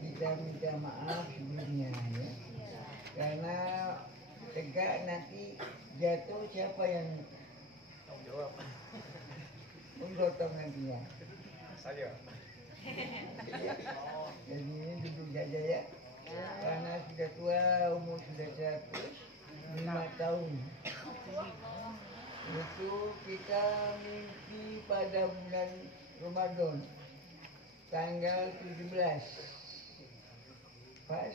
Kita minta maaf sebelumnya ya. Karena tegak nanti jatuh siapa yang tanggung jawab? Menggotong nantinya. Saya. Jadi ini duduk saja ya. Karena sudah tua, umur sudah 105 tahun. Itu kita mimpi pada bulan Ramadan tanggal 17 pas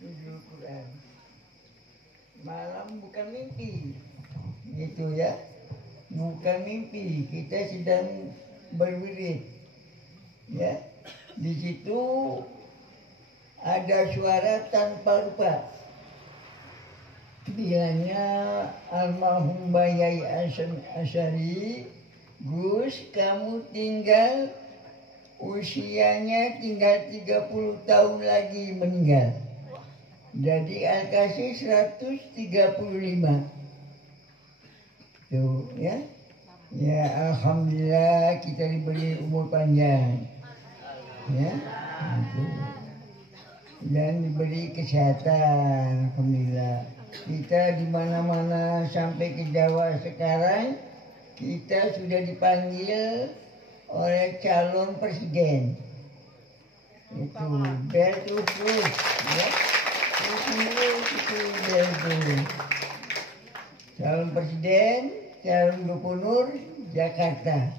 nuzul Quran. Malam bukan mimpi, gitu ya. Bukan mimpi, kita sedang berwirid. Ya, di situ ada suara tanpa rupa. Bilangnya almarhum Bayai Asyari, Gus, kamu tinggal usianya tinggal 30 tahun lagi meninggal. Jadi Al-Kasih 135. Tuh ya. Ya alhamdulillah kita diberi umur panjang. Ya. Dan diberi kesehatan, alhamdulillah. Kita di mana-mana sampai ke Jawa sekarang kita sudah dipanggil oleh calon presiden. Itu betul ya. Itu betul. Calon presiden, calon gubernur Jakarta.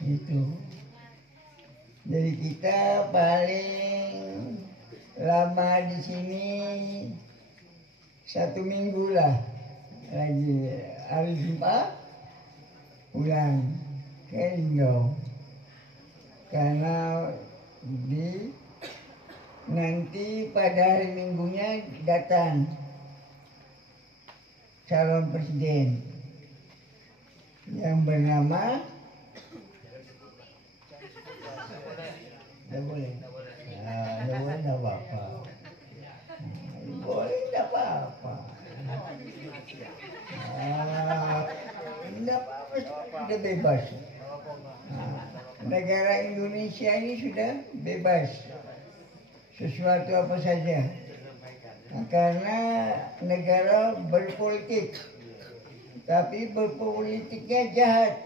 Itu. Jadi kita paling lama di sini 1 minggu lah, lagi hari Jumat pulang ke Indo. Karena nanti pada hari Minggunya datang calon presiden yang bernama Tidak boleh. Tidak boleh, tidak apa-apa. Boleh, tidak apa-apa. Tidak apa-apa, sudah bebas. Negara Indonesia ini sudah bebas. Sesuatu apa saja. Karena negara berpolitik. Tapi berpolitiknya jahat.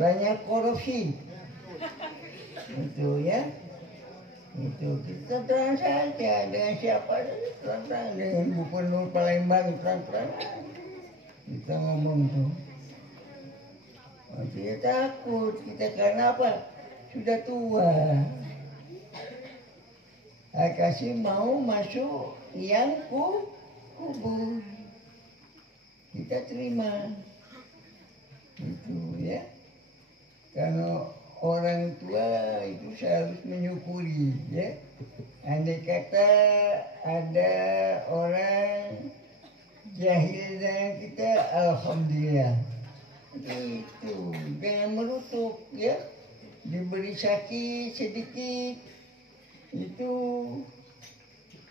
Banyak korupsi. Itu ya. Itu kita terang saja dengan siapa terang dengan Gubernur Palembang terang kita ngomong tuh. Dia takut kita karena apa? Sudah tua. Kasih mau masuk yang kubur. Kita terima. Itu ya. Karena orang tua itu seharus menyukuri ya. Andai kata ada orang jahil dengan kita, alhamdulillah. Itu jangan merutuk ya. Diberi sakit sedikit itu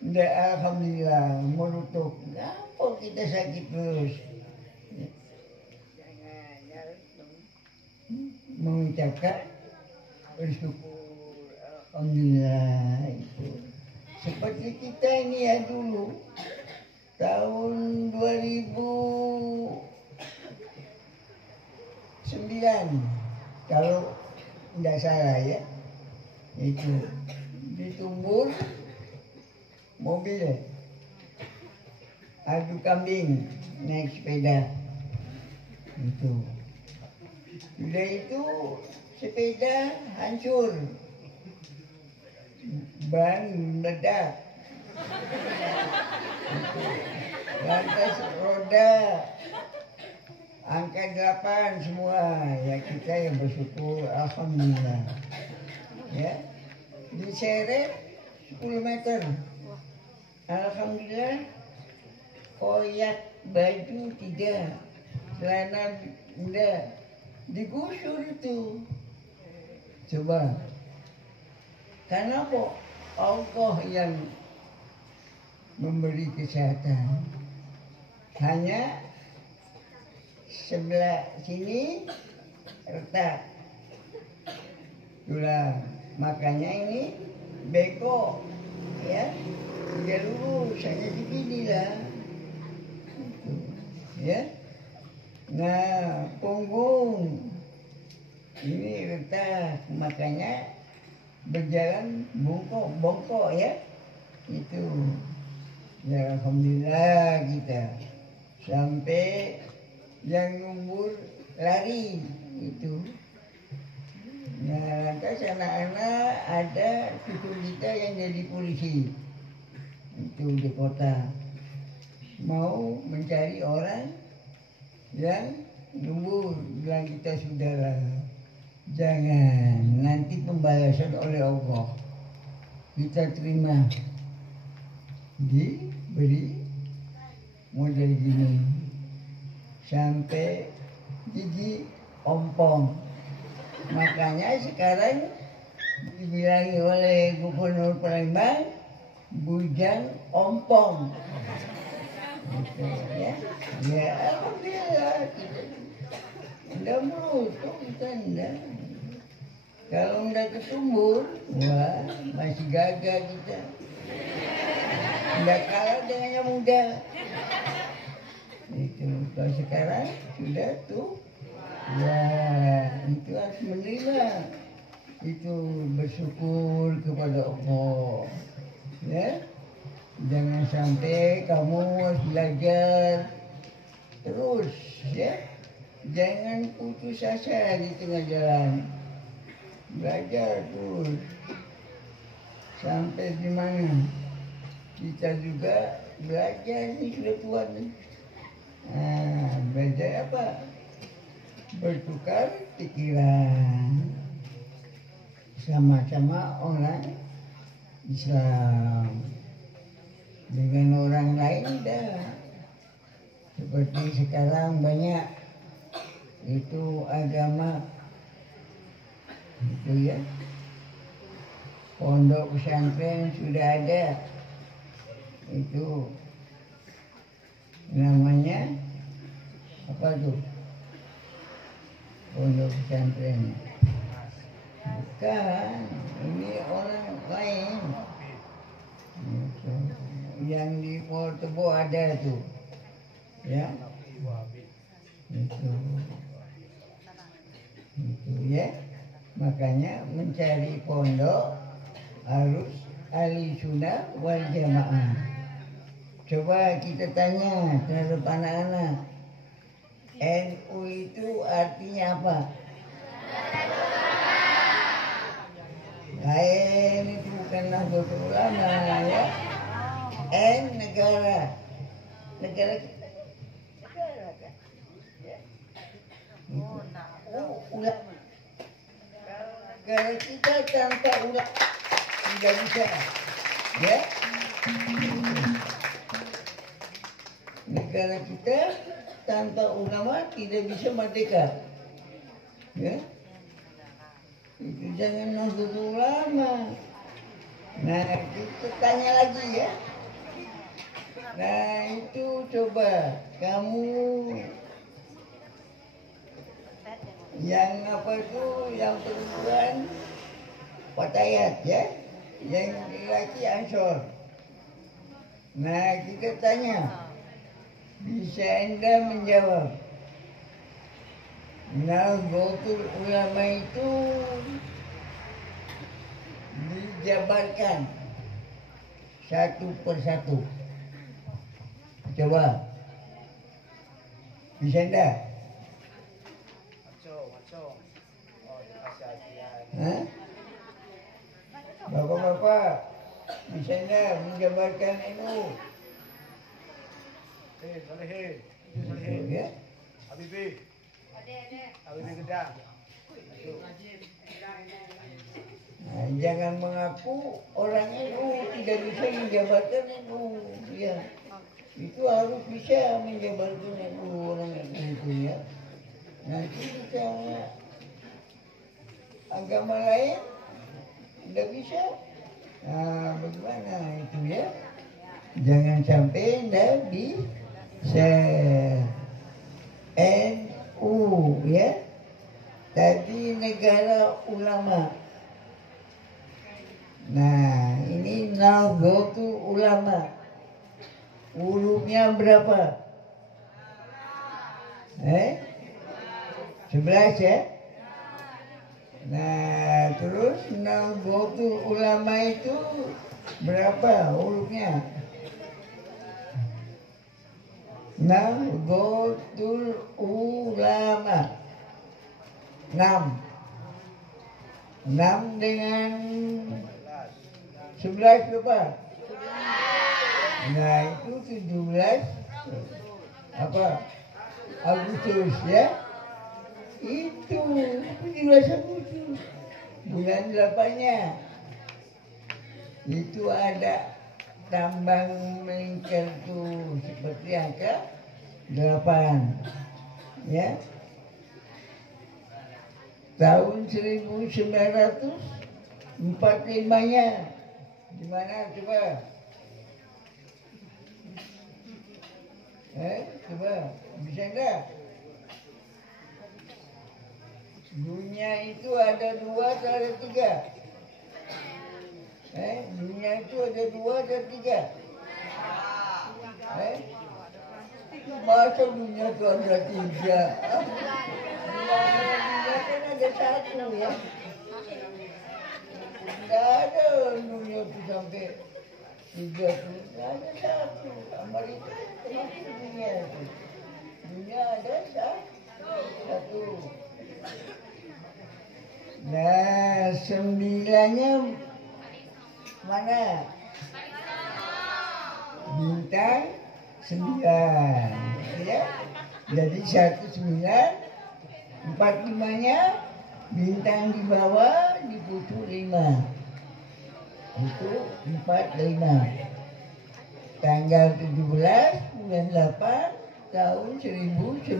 ndak alhamdulillah merutuk. Apa kita sakit terus? Mengucapkan bersyukur alhamdulillah itu. Seperti kita ini ya dulu tahun 2009 kalau tidak salah ya, itu ditumbur mobil adu kambing naik sepeda itu. Sudah itu sepeda hancur, ban meledak, lantas roda angka 8 semua. Ya kita yang bersyukur alhamdulillah ya. Diseret 10 meter alhamdulillah. Koyak baju tidak, celana tidak, digusur itu. Coba karena apa? Allah yang memberi kesehatan. Hanya sebelah sini retak tulang, makanya ini beko ya, tidak lurus, hanya beginilah ya. Nah punggung ini retak, makanya berjalan bongkok ya. Itu ya alhamdulillah kita sampai yang numur lari itu. Nah lantas anak-anak ada cucu kita yang jadi polisi itu di kota, mau mencari orang yang numur. Bilang kita saudara, jangan nanti pembalasan oleh Allah. Kita terima, diberi model gini sampai gigi ompong. Makanya sekarang dibilangin oleh Gubernur Palembang bujang ompong. Gitu, ya. Ya alhamdulillah kita tidak merutuk, kita tidak. Kalau tidak ketumbur, wah masih gagah kita. Tidak kalah dengan yang muda. Itu kalau sekarang sudah tuh, ya itu harus menerima. Itu bersyukur kepada Allah. Ya, jangan sampai kamu harus belajar terus, ya. Jangan putus asa di tengah jalan. Belajar terus sampai di mana. Kita juga belajar ini sudah tua nih. Nah, belajar apa? Bertukar pikiran sama-sama orang Islam dengan orang lain dah. Seperti sekarang banyak itu agama itu ya, pondok pesantren sudah ada, itu namanya apa tuh, pondok pesantren. Bukan, ini orang lain. Itu. Yang di Portebo ada tuh, ya. Itu ya. Makanya mencari pondok harus ahli sunnah wal jamaah. Coba kita tanya terhadap anak-anak, NU itu artinya apa? Lain itu bukan Nahdlatul Ulama ya. N negara kita. Negara kan? Ya. Ulama. Kalau negara kita tanpa ulama tidak bisa. Ya. Negara kita tanpa ulama tidak bisa merdeka. Ya. Itu jangan Nahdlatul Ulama. Nah, kita tanya lagi ya. Nah, itu coba kamu yang apa itu yang perempuan Fatayat ya, yang laki Ansor. Nah, kita tanya, bisa Anda menjawab? Nahdlatul Ulama itu dijabarkan satu persatu. Coba, bisa enggak? Oh, dikasih hadiah. Hah? Bapak-bapak, bisa enggak menjabarkan NU? Solehin. Ya? Habibie Gedang. Nah, jangan mengaku orang NU tidak bisa menjabarkan NU. Ya. Itu harus bisa menjabarkan NU orang NU itu ya. Nanti bisa agama lain tidak bisa. Nah, bagaimana itu ya? Jangan sampai tidak bisa. NU ya. Tadi negara ulama. Nah, ini Nahdlatul Ulama. Hurufnya berapa? 11 ya? Nah, terus Nahdlatul Ulama itu berapa hurufnya? Nahdlatul Ulama 6 dengan 11 berapa? Nah, itu 17 apa? Agustus ya? Itu 17 Agustus bulan 8-nya. Itu ada tambang melingkar tuh seperti angka 8 ya. Tahun 1945-nya di mana coba? Coba bisa enggak? Dunia itu ada 2 atau ada 3? Dunia itu ada 2 atau 3? Masa dunia itu ada 3? Dunia kan ada 1 ya. Tidak ada dunia itu sampai 3 tuh. Tidak ada 1. Amerika termasuk dunia itu. Dunia ada 1. Nah, 9-nya mana? Bintang 9 ya. Jadi 19, 45-nya bintang di bawah diputus 5. Itu 45. Tanggal 17 bulan 8 tahun 1945.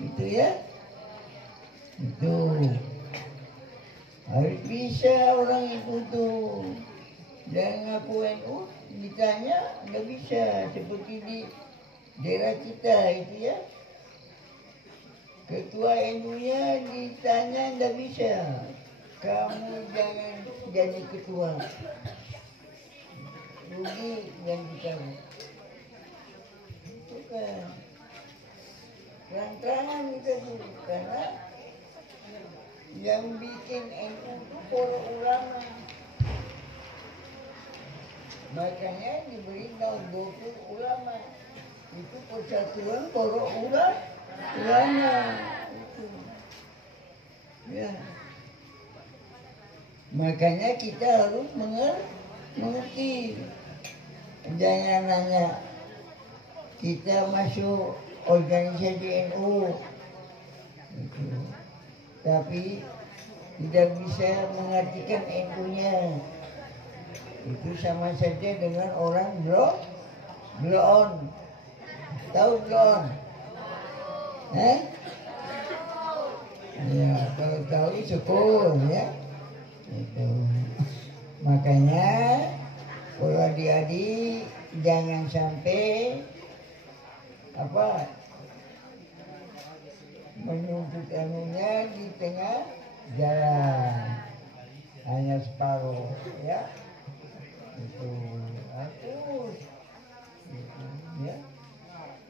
Itu ya. Itu harus bisa orang itu tuh. Dan ngaku NU ditanya nggak bisa seperti di daerah kita itu ya. Ketua NU-nya ditanya nggak bisa. Kamu jangan jadi ketua. Rugi yang kamu. Itu kan. Terang-terangan kita dulu karena Yang bikin NU itu para ulama. Makanya diberi Nahdlatul Ulama. Itu persatuan para ulama. Itu. Ya. Makanya kita harus mengerti. Jangan nanya kita masuk organisasi NU. Gitu. Tapi tidak bisa mengartikan NU-nya. Itu sama saja dengan orang blow-on. Tahu blow-on? Ya, kalau tahu syukur ya. Itu. Makanya kalau adik-adik jangan sampai menuntut ilmunya di tengah jalan, hanya separuh ya. Itu hapus. Itu, ya.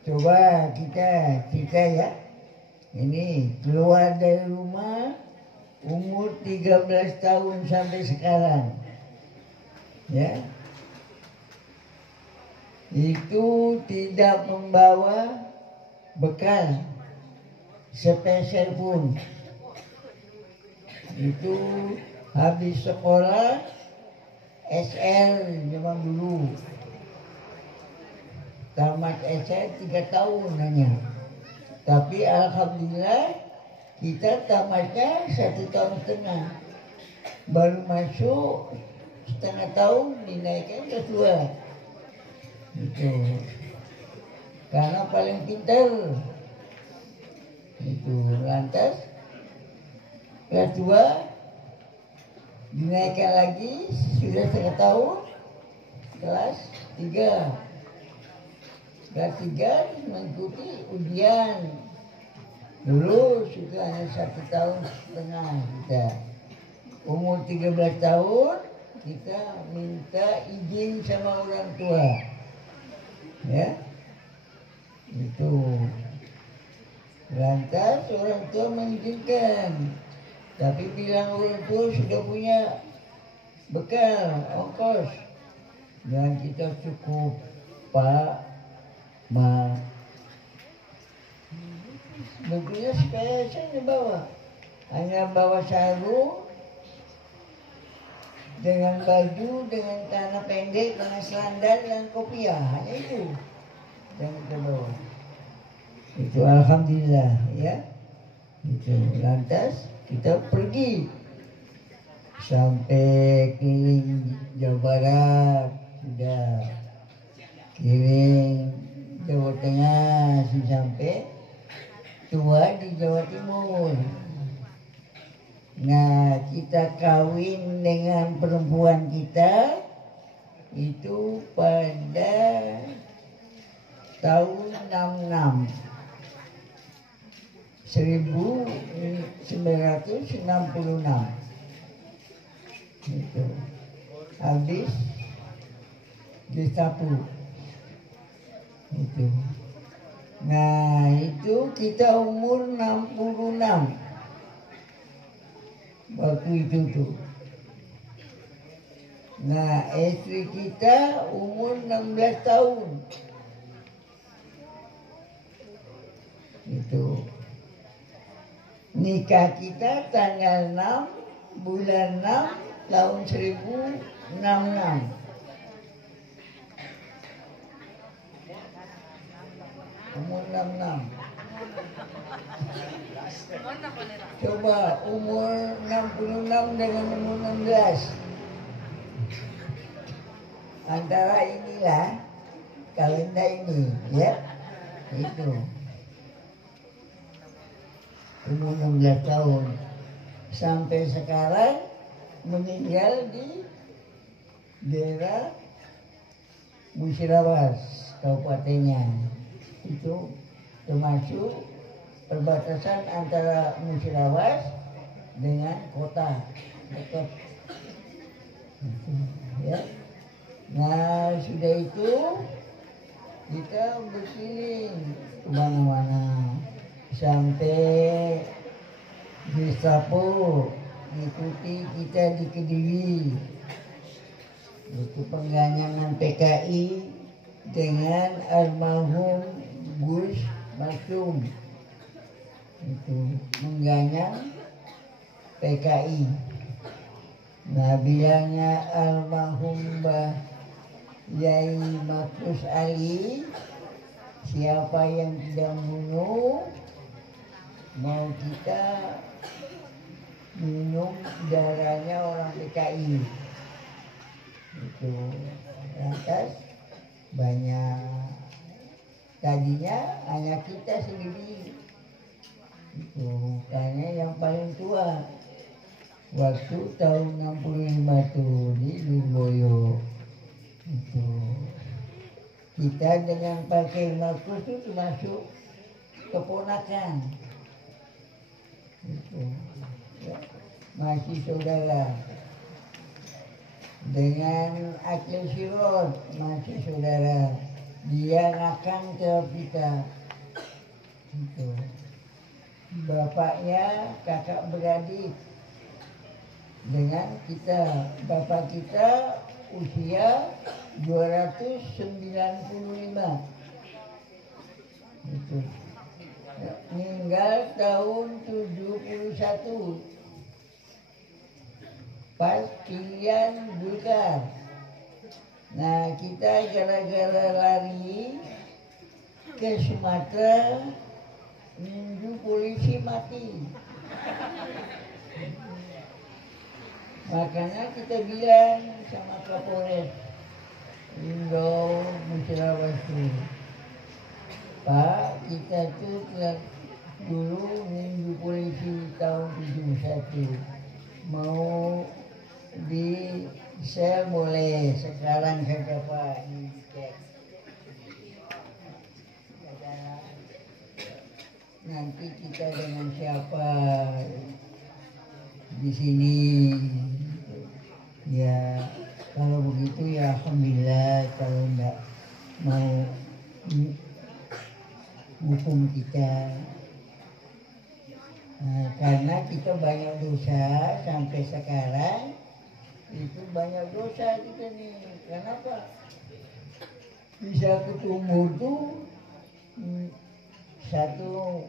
Coba kita ya. Ini keluar dari rumah umur 13 tahun sampai sekarang. Ya. Itu tidak membawa bekal sepeser pun. Itu habis sekolah SL zaman dulu. Tamat SL 3 tahun hanya. Tapi alhamdulillah kita tamatnya 1,5 tahun. Baru masuk setengah tahun dinaikkan ke 2. Itu. Karena paling pintar. Itu lantas kelas 2 dinaikkan lagi sudah setengah tahun kelas 3. Kelas 3 mengikuti ujian lulus itu hanya 1,5 tahun kita. Umur 13 tahun kita minta izin sama orang tua. Ya. Itu. Lantas orang tua mengizinkan. Tapi bilang orang tua sudah punya bekal, ongkos. Dan kita cukup, Pak, Ma. Sebetulnya supaya saya bawa. Hanya bawa sarung, dengan baju, dengan celana pendek, dengan sandal dan kopiah. Hanya itu. Dan kita bawa. Itu alhamdulillah ya. Itu lantas kita pergi sampai keliling Jawa Barat, sudah keliling Jawa Tengah, sampai tua di Jawa Timur. Nah, kita kawin dengan perempuan kita itu pada tahun 66. 1966 itu habis Gestapo itu. Nah itu kita umur 66 waktu itu tuh. Nah istri kita umur 16 tahun itu. Nikah kita tanggal 6 bulan 6 tahun 1066. Umur 66. Coba umur 66 dengan umur 16. Antara inilah kalender ini ya. Itu. Umur 16 tahun sampai sekarang meninggal di daerah Musirawas kabupatennya. Itu termasuk perbatasan antara Musirawas dengan kota dekat. Ya. Nah sudah itu kita berkeliling kemana-mana sampai Gestapo ikuti kita di Kediri. Itu pengganyangan PKI dengan almarhum Gus Masyum. Itu mengganyang PKI. Nah, bilangnya almarhum Mbah Yai Mahfuz Ali, siapa yang tidak membunuh, mau kita minum darahnya orang PKI. Itu lantas banyak, tadinya hanya kita sendiri. Itu karena yang paling tua waktu tahun 65 tuh di Lurboyo. Itu kita dengan pakai Markus itu termasuk keponakan. Itu ya, masih saudara. Dengan Akil Sirot masih saudara. Dia akan ke kita. Itu bapaknya kakak beradik dengan kita. Bapak kita usia 295. Itu meninggal tahun 71 pas pilihan Golkar. Nah, kita gara-gara lari ke Sumatera minggu polisi mati. Makanya kita bilang sama Kapolres Indo Musyawaratu, Pak, kita tuh dulu minggu polisi tahun 71 mau di sel boleh, sekarang kagak Pak, ini dicek. Nanti kita dengan siapa di sini? Ya kalau begitu ya alhamdulillah, kalau enggak mau hukum kita. Nah, karena kita banyak dosa sampai sekarang, itu banyak dosa kita nih. Kenapa? Bisa ketumbuh tuh satu